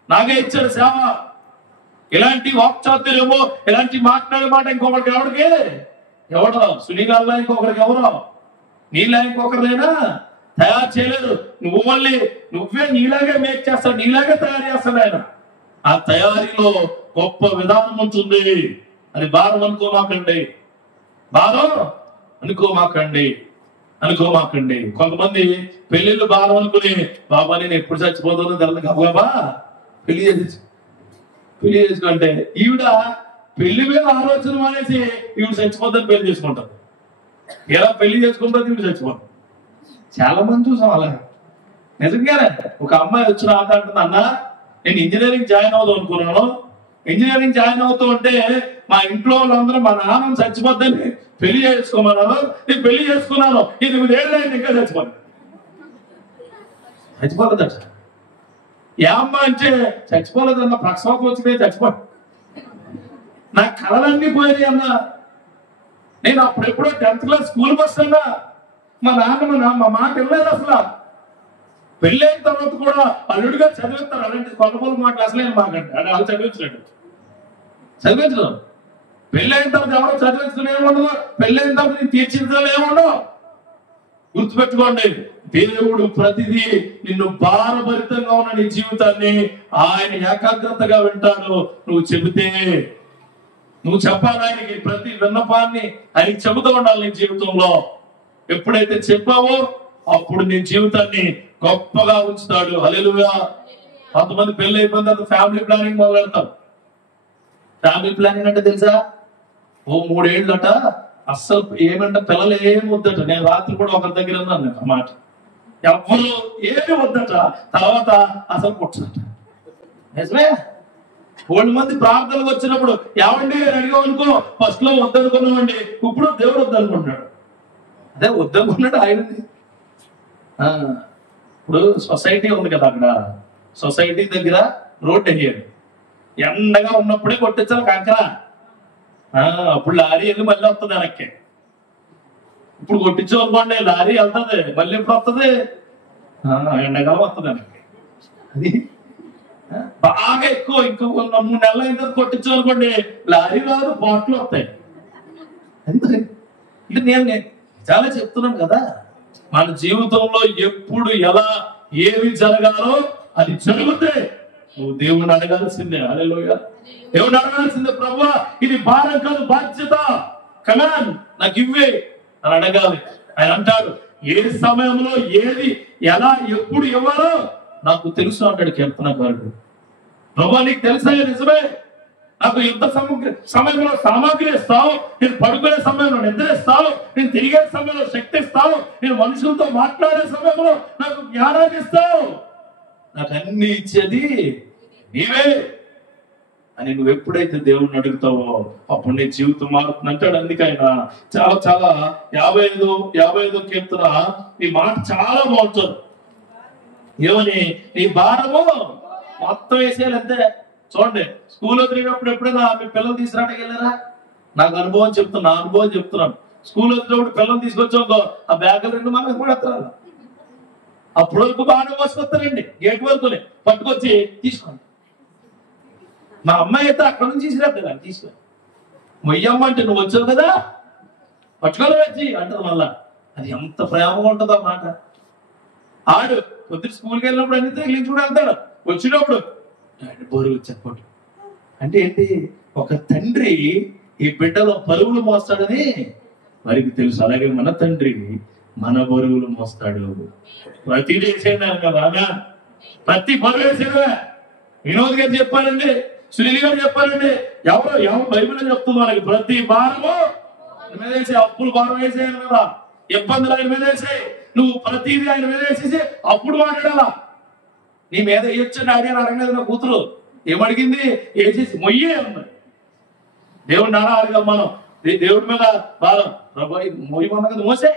నాకే ఇచ్చాడు సేవ. ఇలాంటి వాక్చాతుర్యమో ఇలాంటి మాట్లాడే మాట ఇంకొకరికి ఎవడో సునీగాల్లో ఇంకొకరికి ఎవరో నీలా ఇంకొకరిదైనా తయారు చేయలేదు. నువ్వే నీలాగే మేక్ చేస్తాడు, నీలాగే తయారు చేస్తాడు ఆయన. ఆ తయారీలో గొప్ప విధానం ఉంటుంది. అది భారం అనుకోమాకండి, భారం అనుకోమాకండి. కొంతమంది పెళ్లిళ్ళు భారం అనుకుని బాబా నేను ఎప్పుడు చచ్చిపోతానో తెలదు బాబా పెళ్లి చేసుకుంటే ఈవిడ పెళ్లి మీద ఆలోచన మానేసి ఈవిడ చచ్చిపోద్దని పెళ్లి చేసుకుంటారు. ఎలా పెళ్లి చేసుకుంటుంది ఈవిడ చచ్చిపోతారు. చాలా మంది చూసాం అలా. నిజంగానే ఒక అమ్మాయి వచ్చిన ఆట అంటుంది, అన్న నేను ఇంజనీరింగ్ జాయిన్ అవుదాం అనుకున్నాను. ఇంజనీరింగ్ జాయిన్ అవుతూ ఉంటే మా ఇంట్లో వాళ్ళందరూ మా నాన్న చచ్చిపోద్దని పెళ్లి చేసుకోమన్నారు. నేను పెళ్లి చేసుకున్నాను, 8 ఏళ్ళు అయింది, ఇంకా చచ్చిపోలేదట. ఏ అమ్మ అంటే చచ్చిపోలేదన్న, ప్రసవం వచ్చిందే చచ్చిపోయి నా కళలన్నీ పోయినాయి అన్న. నేను అప్పుడెప్పుడో 10th క్లాస్ స్కూల్ బస్ అన్నా, మా మాట వెళ్ళలేదు అసలు. పెళ్ళైన తర్వాత కూడా అల్లుడిగా చదివిస్తారు. అలాంటి కొలబోలు మాటలు అసలే మాకండి, అంటే వాళ్ళు చదివించడం. పెళ్ళైన తర్వాత ఎవరో చదివించడం ఏముండదు, పెళ్ళైన తర్వాత నేను తీర్చించడం ఏముండవు. గుర్తుపెట్టుకోండి, దేవుడు ప్రతిదీ నిన్ను భారభరితంగా ఉన్న నీ జీవితాన్ని ఆయన ఏకాగ్రతగా వింటాడు. నువ్వు చెబితే, నువ్వు చెప్పాలి ఆయనకి. ప్రతి విన్నపాన్ని ఆయనకి చెబుతూ ఉండాలి నీ జీవితంలో. ఎప్పుడైతే చెప్పావో అప్పుడు నీ జీవితాన్ని గొప్పగా ఉంచుతాడు. హల్లెలూయా. కొంతమంది పెళ్లి అయిపోయిన తర్వాత ఫ్యామిలీ ప్లానింగ్ మొదలు పెడతారు. ఫ్యామిలీ ప్లానింగ్ అంటే తెలుసా? 3 ఏళ్ళట అస్సలు ఏమంటే పిల్లలు ఏమి వద్దట. నేను రాత్రి కూడా ఒకరి దగ్గర ఉన్నాను అన్నమాట. ఎవరు ఏమి వద్దట, తర్వాత అసలు పుట్టట. నిజమే. 100 మంది ప్రార్థనలకు వచ్చినప్పుడు ఏమండి అడిగామనుకో, ఫస్ట్ లో వద్దనుకున్నామండి, ఇప్పుడు దేవుడు వద్దనుకుంటున్నాడు. అదే వద్దనుకున్నాడు ఆయనది. ఇప్పుడు సొసైటీ ఉంది కదా, అక్కడ సొసైటీ దగ్గర రోడ్డు వేయాలి. ఎండగా ఉన్నప్పుడే కొట్టించాలి కంకర. అప్పుడు లారీ వెళ్ళి మళ్ళీ వస్తుంది వెనక్కి. ఇప్పుడు కొట్టించోనుకోండి లారీ వెళ్తుంది, మళ్ళీ ఎప్పుడు వస్తుంది? ఎండకాలం వస్తుంది వెనక్కి. అది బాగా ఎక్కువ, ఇంకో 3 నెలలు అయిన తర్వాత కొట్టించోనుకోండి లారీ రాదు, బాట్లు వస్తాయి. అది ఇది నేను చాలా చెప్తున్నాను కదా. మన జీవితంలో ఎప్పుడు ఎలా ఏమి జరగాలో అది జరిగితే నువ్వు దేవుని అడగాల్సిందే. హల్లెలూయా. దేవుని అడగాల్సిందే, ప్రభువా ఇది భారం కాదు బాధ్యత. కమాన్ నాకు ఇవ్వే అని అడగాలి. ఆయన అంటాడు ఏ సమయంలో ఏది ఎలా ఎప్పుడు ఇవ్వాలో నాకు తెలుసు అంటాడు కీర్తనకారుడు. ప్రభా నీకు తెలుసా? నిజమే, నాకు యుద్ధ సమయంలో సామాగ్రి ఇస్తావు, నేను పడుకునే సమయంలో నిద్ర ఇస్తావు, నేను తిరిగే సమయంలో శక్తి ఇస్తావు, నేను మనుషులతో మాట్లాడే సమయంలో నాకు జ్ఞానాన్ని ఇస్తావు, నాకు అన్ని ఇచ్చేది నీవే అని నువ్వు ఎప్పుడైతే దేవుణ్ణి అడుగుతావో అప్పుడు నీ జీవితం మారుతుంది అంటాడు. అందుకే ఆయన చాలా చాలా 55 కీర్తన ఈ మాట చాలా బాగుంటుంది. ఏమని? నీ భారము మొత్తం వేసేయాలి అంతే. చూడండి, స్కూల్లో తిరిగినప్పుడు ఎప్పుడైనా మీ పిల్లలు తీసుకురావడానికి వెళ్ళారా? నాకు అనుభవం చెప్తున్నా, నా అనుభవం చెప్తున్నాను. స్కూల్లో తిరిగినప్పుడు పిల్లలు తీసుకొచ్చాకో ఆ బ్యాగులు 2 మనకు కూడా ఎత్తారు. అప్పుడు వరకు బాగానే మోసుకొస్తారండి, గేట్ వరకునే పట్టుకొచ్చి తీసుకోండి. మా అమ్మాయి అయితే అక్కడ నుంచి తీసుకురా తీసుకుని మొయ్యమ్మ అంటే నువ్వు వచ్చావు కదా పట్టుకోవాలి వచ్చి అంటది. మళ్ళా అది ఎంత ప్రేమగా ఉంటుందో మాట. ఆడు పొద్దున స్కూల్కి వెళ్ళినప్పుడు అన్ని తగిలించుకుని వెళ్తాడు, వచ్చినప్పుడు బరువు చెప్పండి అంటే ఏంటి? ఒక తండ్రి ఈ బిడ్డలో బరువులు మోస్తాడని వారికి తెలుసు. అలాగే మన తండ్రి మన బరువులు మోస్తాడు. ప్రతి చేసేనా కదా, ప్రతి బరువు వేసేవా. వినోద్ గారు చెప్పారండి, సునీల్ గారు చెప్పారండి, ఎవరు బైబిల్ చెప్తుంది మనకి ప్రతి భారము ఆయన మీద వేసే. అప్పులు భారం వేసేయాలి కదా, ఇబ్బందులు ఆయన మీద వేసాయి. నువ్వు ప్రతిదీ ఆయన మీద వేసేసి అప్పుడు మాట్లాడాలా. నీ మీద వేయొచ్చు డాడీ అని అడగలేదు నా కూతురు. ఏమడిగింది? వేసేసి మొయ్యే అన్నది. దేవుడిని అడగాలి మనం, దేవుడి మీద భారం మొయ్యమన్నది మోసే.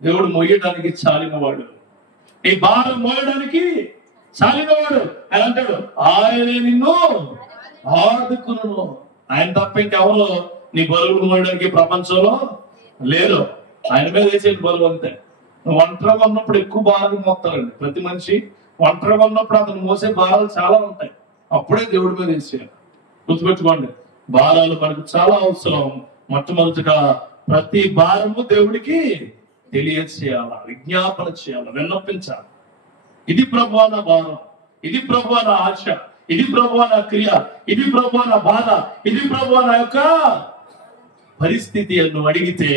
దేవుడు మొయ్యడానికి చాలినవాడు, నీ భారం మోయడానికి చాలినవాడు. ఆయన అంటాడు ఆయనే నిన్ను ఆదుకును. ఆయన తప్ప ఇంకెవరు నీ బరువులు మోయడానికి ప్రపంచంలో లేరు. ఆయన మీద వేసే బరువు అంతే. నువ్వు ఒంటరిగా ఉన్నప్పుడు ఎక్కువ భారాలు మోస్తారండి. ప్రతి మనిషి ఒంటరిగా ఉన్నప్పుడు అతను మోసే భారాలు చాలా ఉంటాయి. అప్పుడే దేవుడి మీద వేసేయాలి. గుర్తుపెట్టుకోండి, భారాలు మనకు చాలా అవసరం. మొట్టమొదటిగా ప్రతి భారము దేవుడికి తెలియచేయాల, విజ్ఞాపన చేయాలి, విన్నపించాలి. ఇది ప్రభువా నా భారం, ఇది ప్రభువా నా ఆశ, ఇది ప్రభువా నా క్రియ, ఇది ప్రభువా నా బాధ, ఇది ప్రభువా నా యొక్క పరిస్థితి అని నువ్వు అడిగితే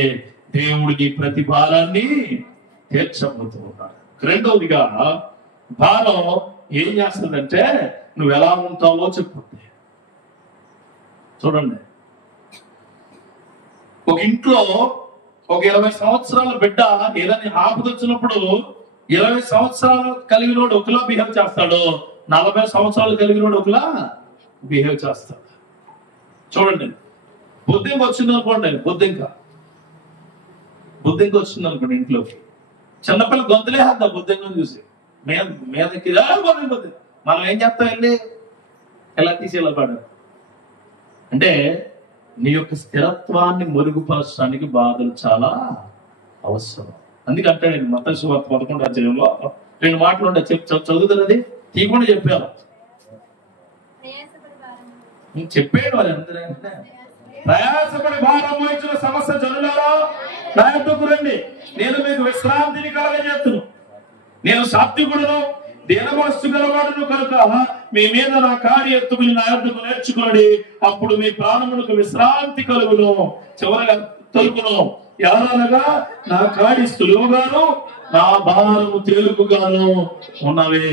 దేవుడికి ప్రతి భారాన్ని తీర్చబోతూ ఉన్నాడు. రెండవదిగా భారం ఏం చేస్తుందంటే నువ్వు ఎలా ఉంటావో చెప్పుతుంది. చూడండి, ఒక ఇంట్లో ఒక 20 సంవత్సరాల బిడ్డ ఏదైనా ఆపద వచ్చినప్పుడు 20 సంవత్సరాలు కలిగినోడు ఒకలా బిహేవ్ చేస్తాడు, 40 సంవత్సరాలు కలిగినోడు ఒకలా బిహేవ్ చేస్తాడు. చూడండి, బుద్ధింక వచ్చింది అనుకోండి, బుద్ధింక వచ్చింది అనుకోండి ఇంట్లోకి, చిన్నపిల్ల గొంతులేద్దాం బుద్ధింకను చూసి మీదకి మనం ఏం చేస్తాం? వెళ్ళి ఎలా తీసి ఎలా పడాలి అంటే నీ యొక్క స్థిరత్వాన్ని మెరుగుపరచడానికి బాధలు చాలా అవసరం. అందుకంటే నేను మత్తయి సువార్త 11వ అధ్యాయంలో 2 మాటలు ఉండే చదువుతున్నది తీయకుండా చెప్పాను. చెప్పాడు వాళ్ళు అందరంటే ప్రయాసపడి భారం మోయించిన సమస్య జనులారా నా యొద్దకు రండి, నేను మీకు విశ్రాంతిని కలగజేస్తును. నేను సాత్వికుడును దీనమనస్సు గలవాడును కనుక మీ మీద నా కాడి ఎత్తుకుని నా యొద్దకు నేర్చుకోండి, అప్పుడు మీ ప్రాణములకు విశ్రాంతి కలుగును. చివరగా తలుపును ఎవరనగా నా కాడి సులువుగాను నా భారము తేలికగాను ఉన్నవే.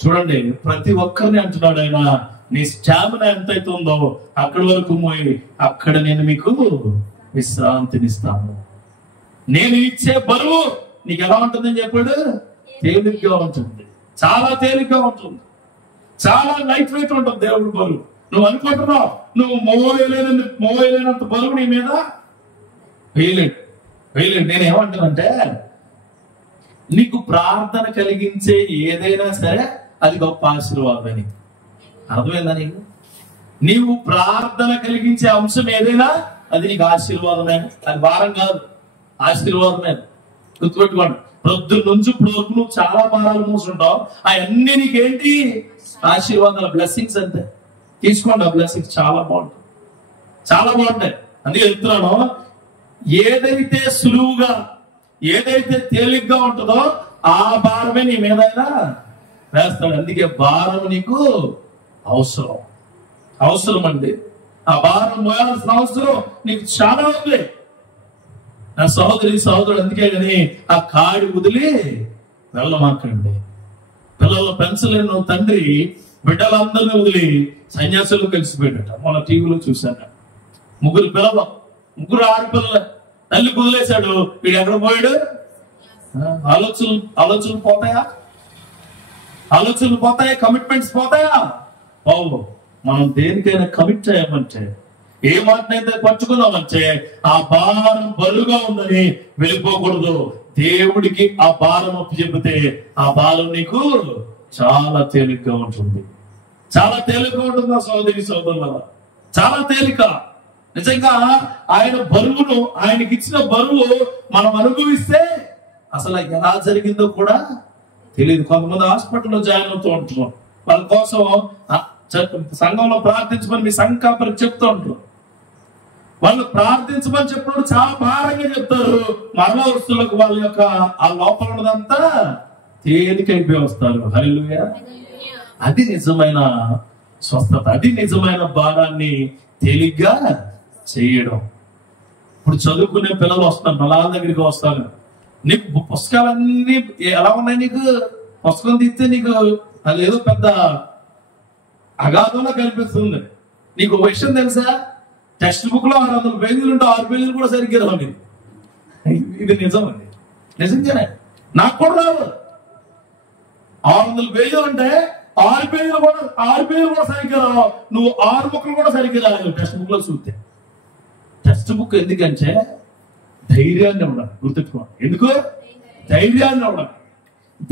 చూడండి, ప్రతి ఒక్కరిని అంటున్నాడు ఆయన, నీ స్టామినా ఎంతైతే ఉందో అక్కడి వరకు మోయి, అక్కడ నేను మీకు విశ్రాంతినిస్తాను. నేను ఇచ్చే బరువు నీకు ఎలా ఉంటుందని చెప్పాడు? తేలిగ్గా ఉంటుంది, చాలా తేలిగ్గా ఉంటుంది, చాలా లైట్ వెయిట్ ఉంటుంది దేవుడి బరువు. నువ్వు అనుకుంటున్నావు నువ్వు మోయలేనంత బరువు నీ మీద వేయలేడు. నేనేమంటానంటే నీకు ప్రార్థన కలిగించే ఏదైనా సరే అది గొప్ప ఆశీర్వాదమని అర్థమైందా? నీవు ప్రార్థన కలిగించే అంశం ఏదైనా అది నీకు ఆశీర్వాదమే, అది భారం కాదు, ఆశీర్వాదమే. గుర్తుపెట్టుకోండి, ప్రొద్దున నుంచి ఇప్పుడు వరకు నువ్వు చాలా భారాలు మోసుంటావు, అవన్నీ నీకేంటి? ఆశీర్వాదాల బ్లెస్సింగ్స్ అంతే. తీసుకోండి, ఆ బ్లెస్సింగ్స్ చాలా బాగుంటాయి, చాలా బాగుంటాయి. అందుకే చెప్తున్నాను, ఏదైతే సులువుగా ఏదైతే తేలిగ్గా ఉంటుందో ఆ భారమే నీ మీద వేస్తాడు. అందుకే భారం నీకు అవసరం అండి. ఆ భారం మోయాల్సిన అవసరం నీకు చాలా ఉంది. నా సహోదరుడు అందుకే కానీ ఆ కాడి వదిలి వెళ్ళమాకండి. పిల్లల పెన్సిల్ తండ్రి బిడ్డలందరినీ వదిలి సన్యాసులు కలిసిపోయాడట. మన టీవీలో చూశాను. ముగ్గురు ఆడపిల్లలు తల్లి కుదిలేశాడు. వీడు ఎక్కడ పోయాడు? ఆలోచనలు పోతాయా? కమిట్మెంట్స్ పోతాయా? బాబు, మనం దేనికైనా కమిట్ చేయమంటే, ఏ మాటనైతే పట్టుకున్నామంటే ఆ భారం బరువుగా ఉందని వెళ్ళిపోకూడదు. దేవుడికి ఆ భారం అప్పు చెబితే ఆ భారం నీకు చాలా తేలిగ్గా ఉంటుంది. చాలా తేలిగ్గా ఉంటుంది ఆ సోదరుల, చాలా తేలిక. నిజంగా ఆయన బరువును, ఆయనకి ఇచ్చిన బరువు మనం అనుభవిస్తే అసలు ఎలా జరిగిందో కూడా తెలియదు. కొంతమంది హాస్పిటల్లో జాయిన్ అవుతూ ఉంటున్నాం. వాళ్ళ కోసం సంఘంలో ప్రార్థించమని మీ సంఘ కాపరికి చెప్తూ ఉంటారు. వాళ్ళు ప్రార్థించమని చెప్పినప్పుడు చాలా భారంగా చెప్తారు. మరణ వస్తువులకు వాళ్ళ యొక్క ఆ లోపల ఉన్నదంతా తేలికైపోయి వస్తారు. హల్లెలూయా. అది నిజమైన స్వస్థత, అది నిజమైన భారాన్ని తేలిగ్గా చేయడం. ఇప్పుడు చదువుకునే పిల్లలు వస్తారు, నా దగ్గరికి వస్తారు. నీకు పుస్తకాలన్నీ ఎలా ఉన్నాయి? నీకు పుస్తకం తీస్తే నీకు అది ఏదో పెద్ద అగాధంలో కనిపిస్తుంది. నీకు ఒక విషయం తెలుసా? టెక్స్ట్ బుక్ లో 600 పేజీలు ఉంటే 6 పేజీలు కూడా సరిగ్గా రావు. ఇది నిజం. అండి నిజంగానే నాకు కూడా రావు. 600 పేజీలు అంటే 6 పేజీలు కూడా సరిగ్గా రావు. నువ్వు 6 ముక్కలు కూడా సరిగ్గా రాలేదు టెక్స్ట్ బుక్ లో చూస్తే. టెక్స్ట్ బుక్ ఎందుకంటే ధైర్యాన్ని ఇవ్వడం. గుర్తుపెట్టుకోండి. ఎందుకు? ధైర్యాన్ని ఇవ్వడం.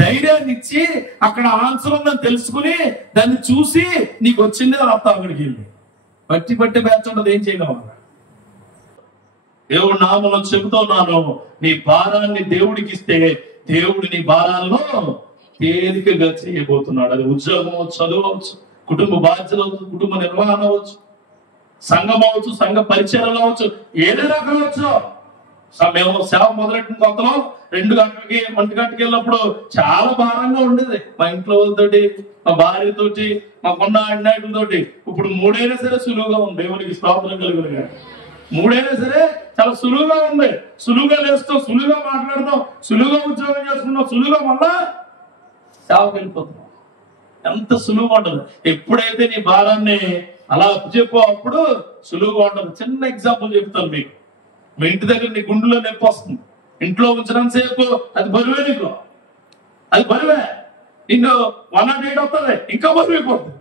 ధైర్యాన్ని ఇచ్చి అక్కడ ఆన్సర్ ఉందని తెలుసుకుని దాన్ని చూసి నీకు వచ్చింది రాస్తా. అక్కడికి వెళ్ళి బట్టి బ్యాచ్ ఉండదు. ఏం చేయగలరా? దేవుడు నామలో చెబుతున్నాను, నీ భారాన్ని దేవుడికి ఇస్తే దేవుడు నీ భారాలను తేలికగా చేయబోతున్నాడు. అది ఉద్యోగం అవచ్చు, చదువు అవచ్చు, కుటుంబ బాధ్యతలు అవచ్చు, కుటుంబ నిర్వహణ అవచ్చు, సంఘం అవచ్చు, సంఘ పరిచయాలు అవచ్చు, ఏదైనా కావచ్చు. మేము సేవ మొదలెట్టిన కొత్తలో 2 గంటలకి 1 గంటకి వెళ్ళినప్పుడు చాలా భారంగా ఉండేది. మా ఇంట్లో వాళ్ళతోటి, మా భార్యతోటి, మా కొన్న అన్నయ్యలతోటి. ఇప్పుడు 3 అయినా సరే సులువుగా ఉంది. దేవునికి స్తోత్రం కలుగునుగా. 3 అయినా సరే చాలా సులువుగా ఉంది. సులువుగా లేస్తాం, సులువుగా మాట్లాడతాం, సులువుగా ఉద్యోగం చేసుకున్నాం, సులువుగా మళ్ళా సేవకి వెళ్ళిపోతున్నాం. ఎంత సులువుగా ఉంటుంది. ఎప్పుడైతే నీ భారాన్ని అలా చెప్పో అప్పుడు సులువుగా ఉంటుంది. చిన్న ఎగ్జాంపుల్ చెప్తాను మీకు. మీ ఇంటి దగ్గర నీ గుండెలో నొప్పి వస్తుంది. ఇంట్లో ఉంచడం సేపు అది బరువే. నీకు అది బరువే. నిన్ను 108 వస్తుంది, ఇంకా బరువు అయిపోతుంది.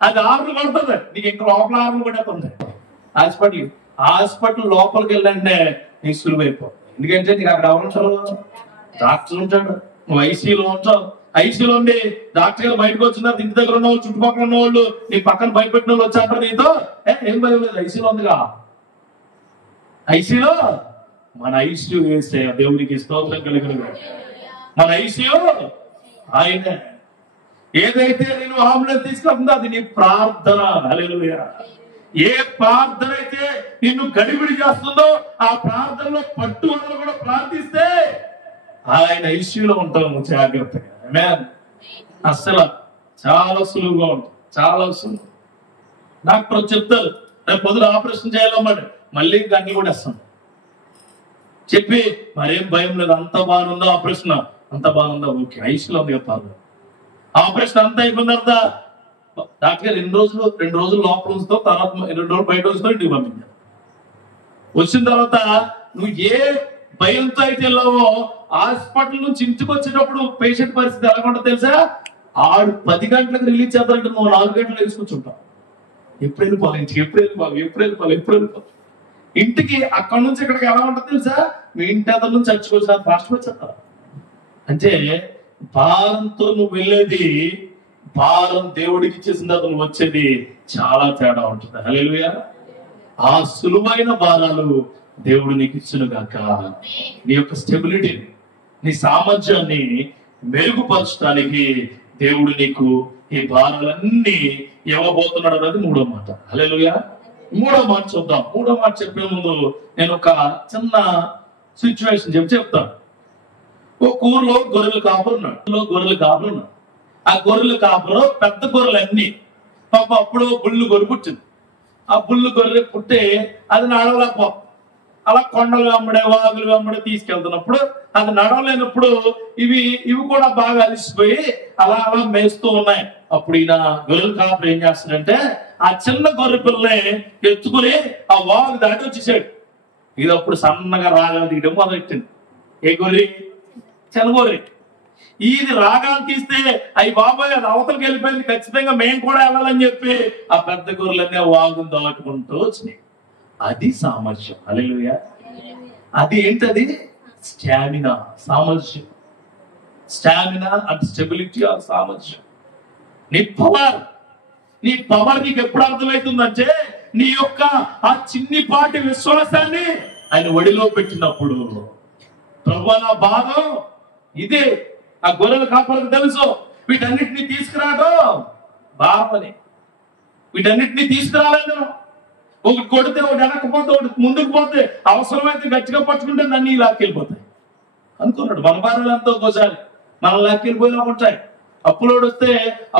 అది 6 పడుతుంది, నీకు ఇంకా లోపల 6 కూడా అవుతుంది. హాస్పిటల్ లోపలికి వెళ్ళంటే నీకు సులువు అయిపోతుంది. ఎందుకంటే నీకు అక్కడ ఎవరు ఉంటారు? డాక్టర్ ఉంటాడు. నువ్వు ఐసీయూలో ఉంటావు. ఐసీయూలో ఉండి డాక్టర్ గారు బయటకు వచ్చినారు. ఇంటి దగ్గర ఉన్న వాళ్ళు, చుట్టుపక్కల ఉన్న వాళ్ళు, నీ పక్కన భయపెట్టిన వాళ్ళు వచ్చారు నీతో. ఏం భయం లేదు, ఐసీయూలో ఉందిగా. ఐసీలో మన ఐసీయూ వేసే దేవుడికి స్తోత్రం కలుగునుగా. మన ఐసీయూ ఆయన. ఏదైతే నేను ఆంబులెన్స్ తీసుకుంటుందో అది నీ ప్రార్థన. హల్లెలూయా. ఏ ప్రార్థన అయితే నిన్ను గడిబిడి చేస్తుందో ఆ ప్రార్థనలో పట్టుదల కూడా ప్రార్థిస్తే ఆయన ఐసీయూలో ఉంటాము. జాగ్రత్తగా. ఆమేన్. అసలు చాలా సులువుగా ఉంటుంది, చాలా సులువు. డాక్టర్ చెప్తారు రేపు పొద్దున ఆపరేషన్ చేయాలన్నమాట. మళ్ళీ గంటలు కూడా వేస్తాను చెప్పి మరేం భయం లేదు, అంత బాగుందా ఆపరేషన్, అంత బాగుందా, ఓకే ఐసీలో ఉంది చెప్పాలి. ఆపరేషన్ అంతా అయిపోయిన తర్వాత డాక్టర్ గారు 2 రోజులు లోపల ఉంచుతావు, తర్వాత 2 రోజులు బయట ఉంచుతావు, ఇంటికి పంపించారు. వచ్చిన తర్వాత నువ్వు ఏ భయంతో అయితే వెళ్ళావో హాస్పిటల్ నుంచి ఇంటికి వచ్చేటప్పుడు పేషెంట్ పరిస్థితి ఎలా ఉంటుందో తెలుసా? 10 గంటలకు రిలీజ్ చేద్దామంటే నువ్వు 4 గంటలు వేసుకొచ్చుంటావు. ఎప్పుడు వెళ్ళిపోవాలి ఇంటికి, ఎప్పుడు వెళ్ళిపోవాలి. ఇంటికి అక్కడి నుంచి ఇక్కడికి ఎలా ఉంటుంది తెలుసా? మీ ఇంటి అతని నుంచి చచ్చిపోయిన ఫాస్ట్ వచ్చేస్తా. అంటే భారంతో నువ్వు వెళ్ళేది, భారం దేవుడికి ఇచ్చేసిన తర్వాత నువ్వు వచ్చేది చాలా తేడా ఉంటుంది. హల్లెలూయా. ఆ సులువైన భారాలు దేవుడు నీకు ఇచ్చును గాక. నీ యొక్క స్టెబిలిటీని, నీ సామర్థ్యాన్ని మెరుగుపరచడానికి దేవుడు నీకు ఈ భారాలన్నీ ఇవ్వబోతున్నాడు అనేది 3వ మాట. హల్లెలూయా. 3వ మాట చూద్దాం. 3వ మాట చెప్పే ముందు నేను ఒక చిన్న సిచ్యువేషన్ చెప్తాను. ఒక ఊర్లో గొర్రెల కాపురు ఉన్నాడు. ఆ గొర్రెల కాపురు పెద్ద గొర్రెలన్నీ పాప అప్పుడు బుల్లు గొర్రె పుట్టింది. ఆ బుల్లు గొర్రె పుట్టే అది నడవలేకపో, అలా కొండలు వెంబడే వాగులు వెంబడే తీసుకెళ్తున్నప్పుడు అది నడవలేనప్పుడు ఇవి కూడా బాగా అలిసిపోయి అలా మేస్తూ ఉన్నాయి. అప్పుడు ఈయన గొర్రెల కాపరి ఏం చేస్తాడంటే ఆ చిన్న గొర్రె పిల్లని ఎత్తుకుని ఆ వాగు దాటి వచ్చేసాడు. ఇది అప్పుడు సన్నగా రాగాలు తీయడం మొదలెట్టింది. ఏ గొర్రె? చిన్న గొర్రె. ఇది రాగాలు తీస్తే అవి బాబాయ్ అది అవతలకి వెళ్ళిపోయింది, ఖచ్చితంగా మేము కూడా వెళ్ళాలని చెప్పి ఆ పెద్ద గొర్రెలన్నీ వాగును దాటుకుంటూ వచ్చినాయి. అది సామర్థ్యం. హల్లెలూయా. అది ఏంటది? స్టామినా, సామర్థ్యం. స్టామినా అండ్ స్టెబిలిటీ ఆర్ సామర్థ్యం. నీ పవర్ నీకు ఎప్పుడు అర్థమవుతుందంటే నీ యొక్క ఆ చిన్నిపాటి విశ్వాసాన్ని ఆయన ఒడిలో పెట్టినప్పుడు. ప్రభువా నా బాధ ఇదే. ఆ గొర్రెల కాపరికి తెలుసు వీటన్నిటిని తీసుకురావడం బాధని, వీటన్నిటిని తీసుకురాలేదు. ఒకటి కొడితే ఒకటి వెనకపోతే ఒకటి ముందుకు పోతే అవసరమైతే గట్టిగా పట్టుకుంటే నన్ను ఈ లాక్కెళ్ళిపోతాయి అనుకున్నాడు. మన భార్యలు అంతా ఒక్కోసారి మనం లాక్కెళ్ళిపోయినా ఉంటాయి. అప్పులోడు వస్తే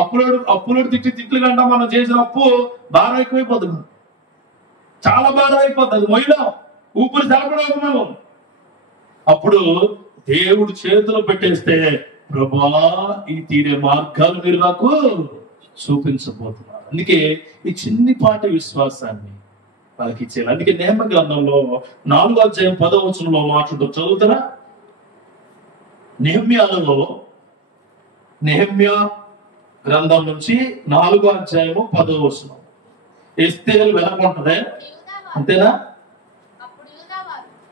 అప్పులోడు తిట్లు కంటా మనం చేసిన అప్పు భారం ఎక్కువైపోతుంది, చాలా భారం అయిపోతుంది. అది మొయ్యలో ఊపిరి తెలపడం మనం. అప్పుడు దేవుడు చేతిలో పెట్టేస్తే ప్రభువా ఈ తీరే మార్గాలు మీరు నాకు చూపించబోతున్నారు. అందుకే ఈ చిన్నిపాటి విశ్వాసాన్ని వాళ్ళకి ఇచ్చేయాలి. అందుకే నెహెమ్యా గ్రంథంలో 4వ అధ్యాయం 10వ వచనంలో మాట్లాడుతూ చదువుతారా? నెహెమ్యా గ్రంథం నుంచి 4వ అధ్యాయము 10వ వచనం. ఎస్తేరు వెనకుంటదే, అంతేనా?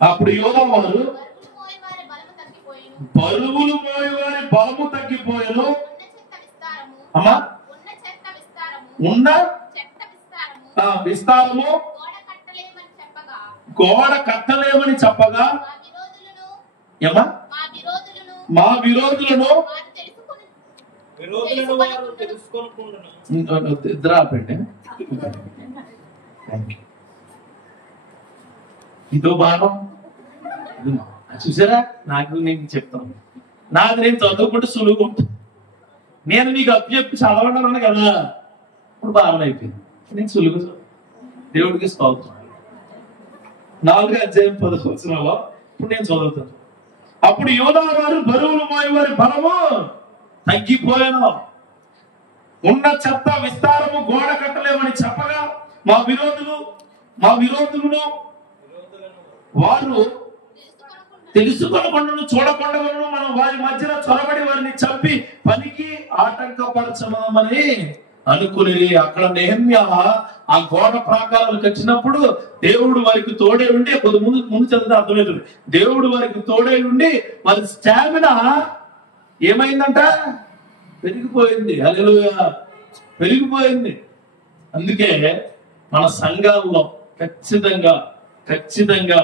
అప్పుడు యూదా వారు బరువులు మోయవారి బలము తగ్గిపోయాను. అమ్మా ఉన్న విస్తారము గోడ కట్టలేమని చెప్పగా ఏమా మా విరోధులను ఇదో భాగం చూసారా? నేను చెప్తాను, నాది నేను చదువుకుంటే సులువుగా ఉంటుంది. నేను నీకు అప్పచెప్పి చదవడం కదా, ఇప్పుడు భావన అయిపోయింది. నేను సులువుగా దేవుడికి స్తోత్రం. 4వ అధ్యాయం 10వ వచనంలో ఇప్పుడు నేను చదువుతాను. అప్పుడు యూదా వారు బరువులు మోయవారి బలము తగ్గిపోయాను, ఉన్న చెత్త విస్తారము గోడ కట్టలేమని చెప్పగా మా విరోధులను వారు తెలుసుకొనకుండా చూడకుండా మనం వారి మధ్యలో చొరబడి వారిని చంపి పనికి ఆటంకపరచమని అనుకుని. అక్కడ నెహెమ్యా ఆ గోడ ప్రాకారాలకు వచ్చినప్పుడు దేవుడు వారికి తోడే ఉండి, కొద్ది ముందు చదివితే అర్థమవుతుంది. దేవుడు వారికి తోడే ఉండి వారి స్టామినా ఏమైందంట? పెరిగిపోయింది. హల్లెలూయా, పెరిగిపోయింది. అందుకే మన సంఘాల్లో ఖచ్చితంగా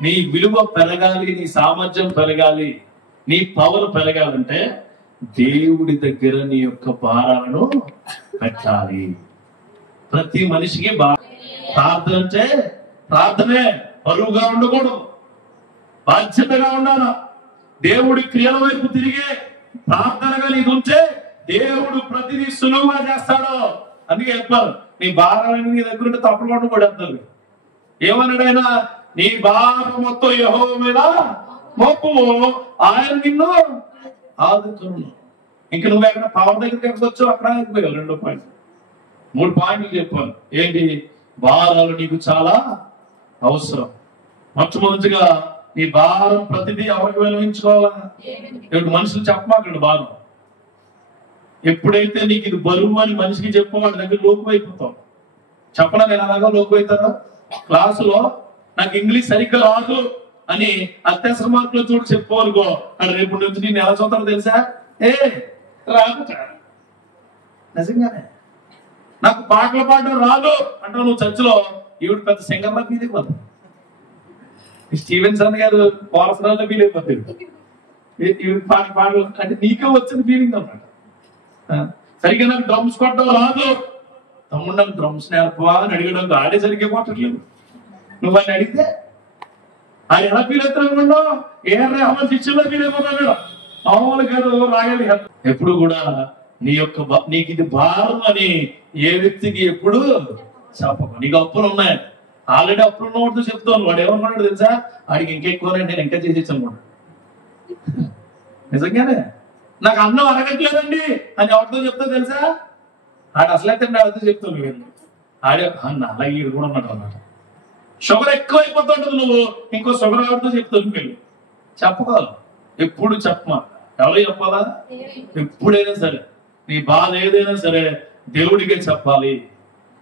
నీ విలువ పెరగాలి, నీ సామర్థ్యం పెరగాలి, నీ పవర్ పెరగాలంటే దేవుడి దగ్గర నీ యొక్క భారాలను పెట్టాలి. ప్రతి మనిషికి ప్రార్థన అంటే ప్రార్థనే బరువుగా ఉండకూడదు, బాధ్యతగా ఉండాలి. దేవుడి క్రియల వైపు తిరిగే ప్రార్థనగా నీకు ఉంటే దేవుడు ప్రతిదీ సులువుగా చేస్తాడు. అందుకే చెప్పారు, నీ భారాన్ని నీ దగ్గర ఉంటే తప్పకుండా కూడా చెప్తారు. ఏమన్నాడైనా? నీ భారం మొత్తం యెహోవా మీద మోపుము, ఆయన నిన్ను ఆదుకొనును. ఇంక నువ్వు ఎక్కడ పవర్ దగ్గరికి ఎక్కడొచ్చు అక్కడ ఆగిపోయావు. 2 పాయింట్లు 3 పాయింట్లు చెప్పాను. ఏంటి? భారాలు నీకు చాలా అవసరం. మొట్టమొదటిగా నీ భారం ప్రతిదీ ఎవరికి వినియోగించుకోవాలా? ఇప్పుడు మనుషులు చెప్పమాకండి భారం. ఎప్పుడైతే నీకు ఇది బరువు అని మనిషికి చెప్పవాడి దగ్గర లోకు అయిపోతావు. చెప్పనా? నేను అలాగా లోకు అవుతారా? క్లాసులో నాకు ఇంగ్లీష్ సరిగ్గా రాదు అని అత్యవసర మార్కులు చూడు చెప్పుకోనుకో, అది రేపు నుంచి నేను ఎలా చదువుతానో తెలుసా? రాదు. నిజంగానే నాకు పాటలు పాడడం రాదు అంటావు నువ్వు చర్చిలో. ఈవిడ పెద్ద సింగర్లా ఫీల్ అయిపోతుంది. స్టీవెన్సన్ గారు పోరసరాల్లో ఫీల్ అయిపోతాడు. ఈవిడ పాటలు అంటే నీకే వచ్చిన ఫీలింగ్ అన్నమాట. సరిగ్గా నాకు డ్రమ్స్ కొట్టడం రాదు, తమ్ముడు నాకు డ్రమ్స్ నేర్పవా అని అడిగడం ఆడే సరిగ్గా కొట్టట్లేదు. నువ్వు అని అడిగితే ఆయన ఎలా ఫీల్ అవుతాడు? ఏఆర్ రెహమాన్ శిష్యుల్లో ఫీల్ అయిపోతాడు. మామూలు కాదు, రాయాలి. ఎప్పుడు కూడా నీకు ఇది భారం అని ఏ వ్యక్తికి ఎప్పుడు చెప్పకు. నీకు అప్పులు ఉన్నాయి, ఆల్రెడీ అప్పులు ఉన్నవాడితో చెప్తాను. వాడు ఏమనుకున్నాడు తెలుసా? వాడికి ఇంకెక్కువ నేను ఇంకా చేసేసి అనుకున్నాడు. నిజంగానే నాకు అన్నం అరగట్లేదండి అని ఎవరితో చెప్తా తెలుసా? ఆడు అసలైతే ఆడితో చెప్తాను. వీళ్ళు ఆడే అలాగే ఈడు కూడా ఉన్నాడు అన్నమాట. షుగర్ ఎక్కువైపోతుంటుంది, నువ్వు ఇంకో షుగర్ ఆడితో చెప్తాను. వీళ్ళు చెప్పగలరు. ఎప్పుడు చెప్పమా? ఎవరు చెప్పాలా? ఎప్పుడైనా సరే నీ బాధ ఏదైనా సరే దేవుడికే చెప్పాలి.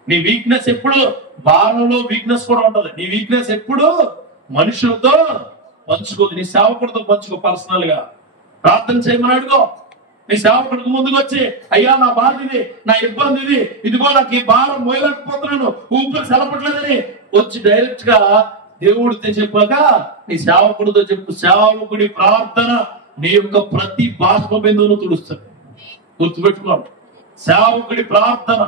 నీ వీక్నెస్ ఎప్పుడు, భారంలో వీక్నెస్ కూడా ఉంటది. నీ వీక్నెస్ ఎప్పుడు మనుషులతో పంచుకోదు, నీ సేవకుడితో పంచుకో. పర్సనల్ గా ప్రార్థన చేయమని అడుగో. నీ సేవకుడికి ముందుకు వచ్చి, అయ్యా నా బాధ ఇది, నా ఇబ్బంది ఇది, ఇదిగో నాకు ఈ భారం మోయలేకపోతున్నాను, ఊపిరి సెలపట్లేదని వచ్చి డైరెక్ట్ గా దేవుడితో చెప్పాక నీ సేవకుడితో చెప్పు. సేవకుడి ప్రార్థన నీ యొక్క ప్రతి బాష్ప బిందువును తుడుస్తుంది. గుర్తుపెట్టుకోండి, సేవకుడి ప్రార్థన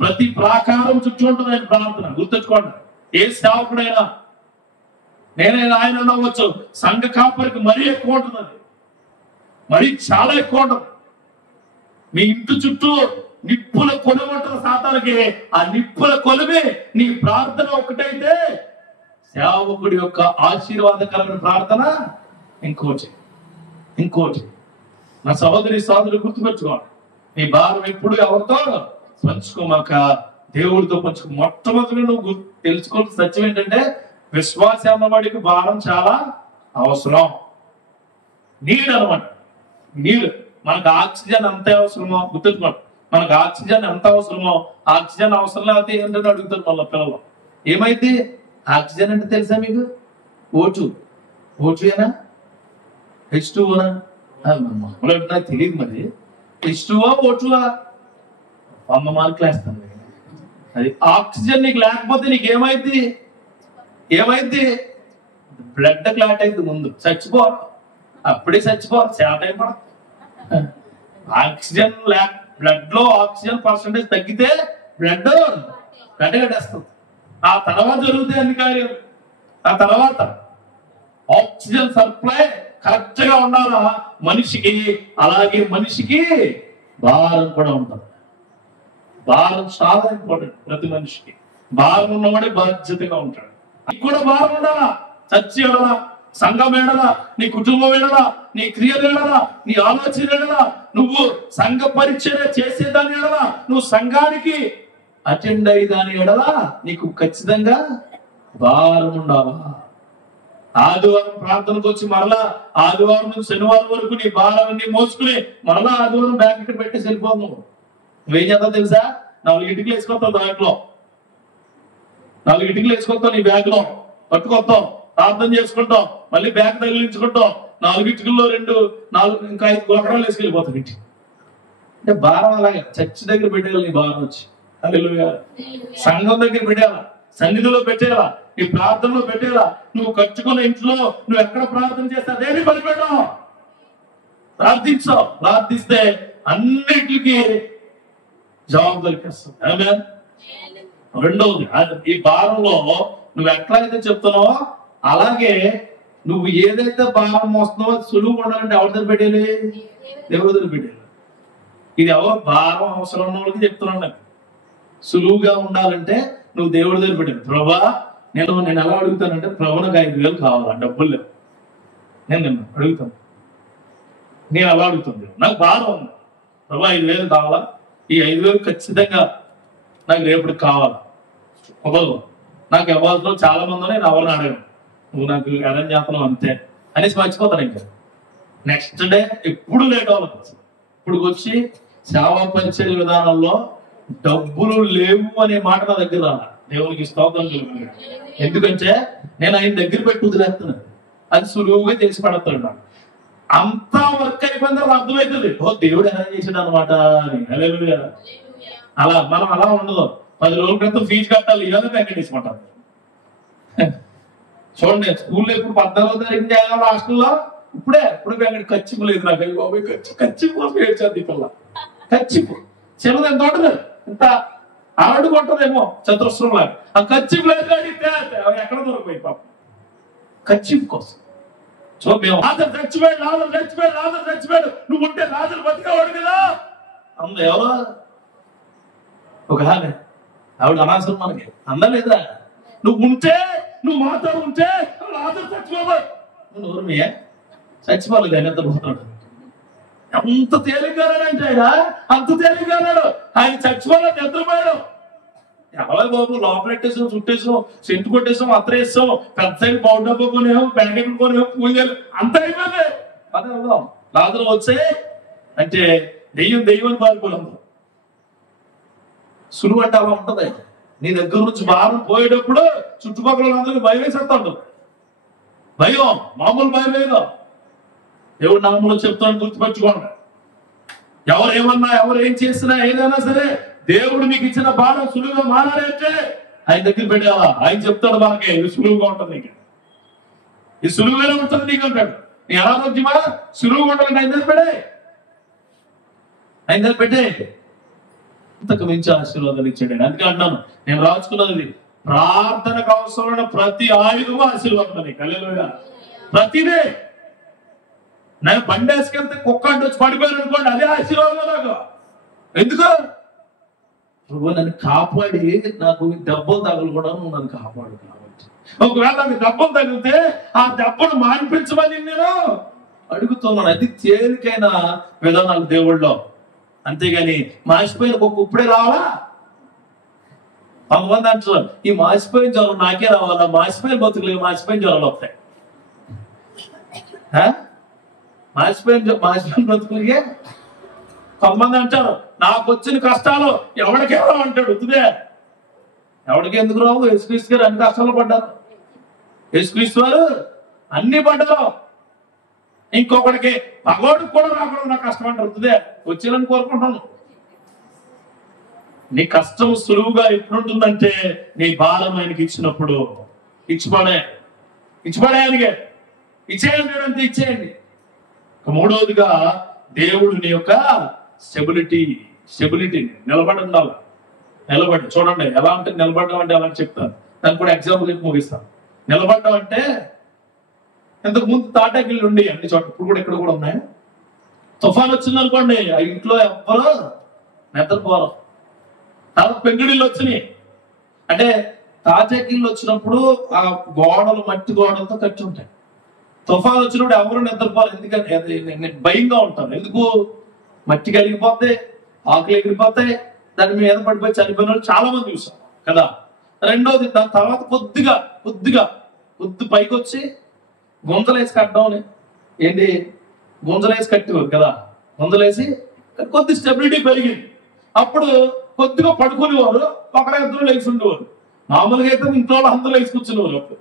ప్రతి ప్రాకారం చుట్టూ ఉంటుంది. ఆయన ప్రార్థన గుర్తుపెట్టుకోండి. ఏ సేవకుడైనా, నేనైనా ఆయన అవ్వచ్చు, సంఘ కాపరికి మరీ ఎక్కువ ఉంటుంది. అది మరీ చాలా ఎక్కువ ఉంటుంది. మీ ఇంటి చుట్టూ నిప్పుల కొలువు ఉంటుంది సాతానికి. ఆ నిప్పుల కొలువే నీ ప్రార్థన ఒకటైతే సేవకుడి యొక్క ఆశీర్వాదకరమైన ప్రార్థన ఇంకోటి. నా సహోదరి సహోదరులు గుర్తుపెట్టుకోండి, నీ భారం ఎప్పుడు ఎవరితో పంచుకోమాక, దేవుడితో పంచుకో. మొట్టమొదటి నువ్వు తెలుసుకోవాల్సిన సత్యం ఏంటంటే, విశ్వాసం అన్నవాడికి భారం చాలా అవసరం. నీడు అనమాట. నీరు మనకు ఆక్సిజన్ ఎంత అవసరమో గుర్తుపెట్టుకోండి. మనకు ఆక్సిజన్ ఎంత అవసరమో, ఆక్సిజన్ అవసరం లేకపోతే ఏంటని అడుగుతారు మళ్ళీ పిల్లలు. ఏమైతే ఆక్సిజన్ అంటే తెలుసా మీకు? ఓటూనా H2ఓనా? నాకు తెలియదు మరి. H2O ఓటూవా 100 మార్కులు వేస్తాను. అది ఆక్సిజన్ నీకు లేకపోతే నీకు ఏమైంది? బ్లడ్ క్లాట్ అయితే ముందు చచ్చిపోరు. అప్పుడే చచ్చిపోరు, చాలా టైం పడదు. ఆక్సిజన్ బ్లడ్ లో ఆక్సిజన్ పర్సంటేజ్ తగ్గితే బ్లడ్ కట్టేస్తుంది. ఆ తర్వాత జరుగుతాయి అన్ని కార్యాలు. ఆ తర్వాత ఆక్సిజన్ సప్లై కరెక్ట్ గా ఉండాలా మనిషికి. అలాగే మనిషికి భారం కూడా ఉంటుంది. భారం చాలా ఇంపార్టెంట్. ప్రతి మనిషికి భారం ఉన్నవాడే బాధ్యతగా ఉంటాడు. నీకు కూడా భారం ఉండాలా. చర్చి ఏడలా, సంఘం ఏడలా, నీ కుటుంబం ఏడలా, నీ క్రియలు ఏడలా, నీ ఆలోచన ఏడలా, నువ్వు సంఘ పరిచర్య చేసేదాన్ని ఏడలా, నువ్వు సంఘానికి అటెండ్ అయ్యేదాని ఏడలా నీకు ఖచ్చితంగా భారం ఉండాలా. ఆదివారం ప్రార్థనకు వచ్చి మరలా ఆదివారం నుంచి శనివారం వరకు నీ భారాన్ని మోసుకుని మరలా ఆదివారం బ్యాగ్ ఇక్కడ పెట్టేసి వెళ్ళిపోవు. నువ్వేం చేస్తావు తెలుసా? 4 ఇటుకలు వేసుకొస్తావు, దాంట్లో 4 ఇటుకలు వేసుకొస్తావు, నీ బ్యాగ్ లో పట్టుకొస్తావు, ప్రార్థన చేసుకుంటాం, మళ్ళీ బ్యాగ్ తగిలించుకుంటాం, 4 ఇటుకల్లో 4 ఇంకా 5 గొడవలు వేసుకెళ్ళిపోతావు ఇంటి. అంటే భారం అలాగే చర్చి దగ్గర పెట్టేయాలి. నీ భారం వచ్చి హల్లెలూయా. సంఘం దగ్గర పెట్టేయాలా, సన్నిధిలో పెట్టేయాలా, నీ ప్రార్థనలో పెట్టేలా. నువ్వు కట్టుకున్న ఇంట్లో నువ్వు ఎక్కడ ప్రార్థన చేస్తా దేని పనిపెట్టావు? ప్రార్థిస్తే అన్నిటికీ జవాబు దొరికేస్తుంది. ఆమేన్. రెండవది, ఈ భారంలో నువ్వు ఎట్లయితే చెప్తున్నావో అలాగే నువ్వు ఏదైతే భారం మోస్తున్నావో అది సులువుగా ఉండాలంటే ఎవరి దగ్గర పెట్టాలి? దేవుడి దగ్గర పెట్టాలి. ఇది ఎవరు భారం అవసరం ఉన్న వాళ్ళకి చెప్తున్నాను. నాకు సులువుగా ఉండాలంటే నువ్వు దేవుడి దగ్గర పెట్టాలి. ప్రభా నేను ఎలా అడుగుతానంటే, ప్రభు నాకు 5,000 కావాలా, డబ్బులు లేవు, నేను అడుగుతాను. నేను అలా అడుగుతుంది, నాకు భారం ఉంది, ప్రభా 5,000 కావాలా, ఈ 5,000 ఖచ్చితంగా నాకు రేపటికి కావాలా. కుదరదు, నాకు ఎవరిలో చాలా మంది నేను ఎవరిని అడగను, నువ్వు నాకు అరేంజ్ చేస్తున్నావు అంతే అనేసి మర్చిపోతాను. ఇంకా నెక్స్ట్ డే ఎప్పుడు లేట్ అవ్వాలి. ఇప్పుడు వచ్చి సేవా పరిచర్య విధానంలో డబ్బులు లేవు అనే మాట నా దగ్గర రాలా. దేవునికి స్తోత్రం. ఎందుకంటే నేను ఆయన దగ్గర పెట్టి వదిలేస్తున్నాను, అది సులువుగా చేసి పడతాడు. అంతా వర్క్ అయిపోయింది, అర్థమవుతుంది, ఓ దేవుడు ఎలా చేసాడు అనమాట అని. హల్లెలూయా. అలా మనం అలా ఉండదు. 10 రోజుల క్రితం ఫీజు కట్టాలి, ఇవాళ ప్యాకెట్ వేసుకుంటాం. చూడండి, స్కూల్లో ఇప్పుడు 14వ తారీఖు చేయాలి హాస్టల్లో, ఇప్పుడే ప్యాకెట్ ఖర్చు లేదు నాకు. ఖర్చు కోసం ఏడ్చాది పిల్ల. ఖర్చు చిన్నది ఎంత ఉంటుంది, ఇంత ఆడు కొంటదేమో చతురస్రం లాగా. ఆ ఖర్చు లేదు కానీ ఎక్కడ దొరికిపోయి పాపం ఖర్చు కోసం. సో మేము రాజు చచ్చిపోయాడు, నువ్వు ఉంటే రాజులు బతికేవాడు కదా అందు. ఎవరో ఒక ఆమె ఆవిడ అనవసరం మనకి అందా లేదా? నువ్వు ఉంటే, నువ్వు మాతో ఉంటే లాజరు చచ్చిపోవాలి. నువ్వు నోరుమయ్యా, చచ్చిపోలేదు. ఆయన ఎంత పోతున్నాడు, ఎంత తేలిగ్గానంటే ఆయన అంత తేలిగ్గానాడు. ఆయన చచ్చిపోలేదు, నిద్రపోయాడు. ఎవరో బాబు లోపలెట్టేసాం, చుట్టేసాం, సెంటు కొట్టేసాం, అత్తరేసాం, పెద్ద సైడ్ పౌడర్ డబ్బా కొనేసాం, ప్యాకెట్లు కొనేసాం, పూజలు అంత అయిపోయింది. అదే వెళ్దాం. లాజరు వచ్చే అంటే దెయ్యం అని పారిపోలేం. సులువు అంటే అలా ఉంటది. నీ దగ్గర నుంచి భారం పోయేటప్పుడు చుట్టుపక్కల అందరికీ భయం వేసేస్తాడు. భయం మామూలు భయం లేదు. దేవుడు నామంలో చెప్తాను, గుర్తుపెట్టుకోండి. ఎవరు ఏమన్నా, ఎవరు ఏం చేసినా, ఏదైనా సరే దేవుడు మీకు ఇచ్చిన భారం సులువుగా మారాలి అంటే ఆయన దగ్గర పెట్టావా, ఆయన చెప్తాడు మనకి ఇది సులువుగా ఉంటుంది, నీకు ఇది సులువుగానే ఉంటుంది నీకు అంటాడు. నీ అనారోగ్యమా సులువుగా ఉంటుంది, ఆయన దగ్గర పెట్టే, ఆయన దగ్గర పెట్టే. ఇంతకు మించి ఆశీర్వాదాలు ఇచ్చాడు. అందుకే అన్నాను, నేను రాసుకున్నది ప్రార్థనకు అవసరమైన ప్రతి ఆయుధము ఆశీర్వాదం. హల్లెలూయా. ప్రతిదే. నేను బండి వేసుకెళ్తే కుక్క అంటే వచ్చి పడిపోయాను అనుకోండి, అదే ఆశీర్వాదం నాకు. ఎందుకు? ప్రభు నన్ను కాపాడి నాకు దెబ్బలు తగలకుండా నువ్వు నన్ను కాపాడు కాబట్టి. ఒకవేళ నాకు దెబ్బలు తగిలితే ఆ దెబ్బను మాన్పించమని నేను అడుగుతున్నాను. అది తేలికైన విధానాలు దేవుళ్ళలో. అంతేగాని మాసిపోయిన కుక్క ఇప్పుడే రావాలా? కొంతమంది అంటారు ఈ మాసిపోయిన జ్వరం నాకే రావాలా, మాసిపోయిన బతుకులు మాసిపోయిన జ్వరాలు వస్తాయి. మాసిపోయిన బతుకులకే. కొంతమంది అంటారు నాకు వచ్చిన కష్టాలు ఎవరికి రావు అంటాడు. వద్దుదే, ఎవరికి ఎందుకు రావు? యేసుక్రీస్తు గారు అన్ని కష్టాలు పడ్డారు. యేసుక్రీస్తు వారు అన్ని పడ్డారు. ఇంకొకటికి పగోడికి కూడా రాకూడదు నా కష్టం అంటే వద్దుదే, వచ్చేయాలని కోరుకుంటాను. నీ కష్టం సులువుగా ఎప్పుడుంటుందంటే నీ భారం ఆయనకి ఇచ్చినప్పుడు. ఇచ్చిపడే ఆయనకే ఇచ్చేయండి అంటే ఇచ్చేయండి. మూడవదిగా దేవుడు నీ యొక్క స్టెబిలిటీ నిలబడి ఉండాలి. నిలబడి చూడండి ఎలా అంటే నిలబడడం అంటే ఎలా చెప్తాను, దానికి కూడా ఎగ్జాంపుల్ చెప్పి ముగిస్తాను. నిలబడడం అంటే ఇంతకు ముందు తాటాకిళ్ళు ఉండి అన్ని చోట్ల, ఇప్పుడు కూడా ఇక్కడ కూడా ఉన్నాయి. తుఫాన్ వచ్చింది అనుకోండి, ఆ ఇంట్లో ఎవ్వరు నిద్రపోరు. తర్వాత పెంకుడిళ్ళు వచ్చినాయి అంటే తాటాకిళ్ళు వచ్చినప్పుడు ఆ గోడలు మట్టి గోడలతో కట్టి ఉంటాయి. తుఫాన్ వచ్చినప్పుడు ఎవరు నిద్రపోరు, ఎందుకంటే భయంగా ఉంటారు. ఎందుకు? మట్టి కరిగిపోతే, ఆకులు ఎగిరిపోతాయి, దాని మీద పడిపోయి చనిపోయిన వాళ్ళు చాలా మంది చూసాం కదా. రెండోది దాని తర్వాత కొద్ది పైకి వచ్చి గుంజలేసి కట్టడం. ఏంటి? గుంజలేసి కట్టేవారు కదా. గుంజలేసి కొద్ది స్టెబిలిటీ పెరిగింది. అప్పుడు కొద్దిగా పడుకునేవారు, ఒకరిద్దరు లేచి ఉండేవారు. మామూలుగా అయితే ఇంట్లో అందరూ లేచి కూర్చునేవారు. అప్పుడు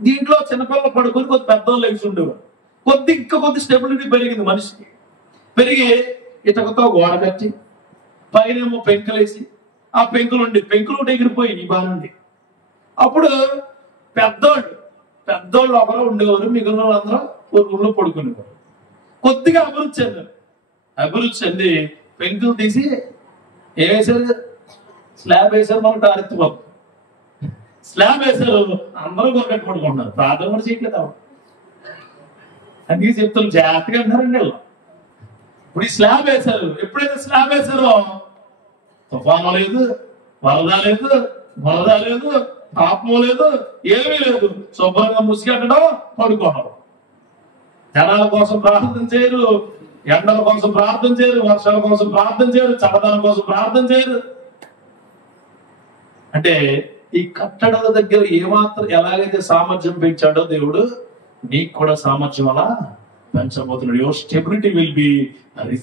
దీంట్లో చిన్నపిల్లలు పడుకొని కొద్ది పెద్దవాళ్ళు లేచి ఉండేవారు. కొద్ది స్టెబిలిటీ పెరిగింది మనిషికి. పెరిగి ఇటకతో గోడ కట్టి పైనేమో పెంకులేసి ఆ పెంకులు ఎగిరిపోయి ఈ బాగుంది. అప్పుడు పెద్దోళ్ళు ఒకరు ఉండేవారు, మిగిలిన వాళ్ళందరూ ఒక రూమ్లో పడుకునేవారు. కొద్దిగా అభివృద్ధి చెంది పెంకులు తీసి వేసారు, స్లాబ్ వేసారు. మనం టారెత్తిపోతాం. స్లాబ్ వేసారు, అందరూ కొరకట్టు పడుకుంటున్నారు. ప్రార్థన కూడా చేయట్లేదు. అందుకే చెప్తాను జాగ్రత్తగా అంటారండి వాళ్ళు. ఇప్పుడు ఈ స్లాబ్ వేశారు. ఎప్పుడైతే స్లాబ్ వేశారో తుఫాను లేదు, వరద లేదు, పాపము లేదు, ఏమీ లేదు. శుభ్రంగా ముసిగట్టడం, పడుకోవడం. జనాల కోసం ప్రార్థన చేయరు, ఎండల కోసం ప్రార్థన చేయరు, వర్షాల కోసం ప్రార్థన చేయరు, చల్లదనం కోసం ప్రార్థన చేయరు. అంటే ఈ కట్టడాల దగ్గర ఏమాత్రం ఎలాగైతే సామర్థ్యం పెంచాడో దేవుడు నీకు కూడా సామర్థ్యం అలా పెంచబోతున్నాడు. Your stability will be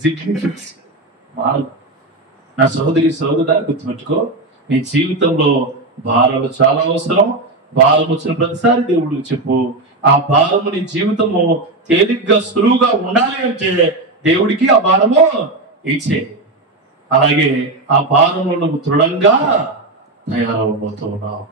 fixed. నా సహోదరుడా గుర్తుపెట్టుకో, నీ జీవితంలో భారాలు చాలా అవసరం. భారం వచ్చిన ప్రతిసారి దేవుడు చెప్పు, ఆ భారము నీ జీవితము తేలిగ్గా సులువుగా ఉండాలి అంటే దేవుడికి ఆ భారము ఇచ్చే. అలాగే ఆ భారంలో నువ్వు దృఢంగా తయారవబోతున్నావు.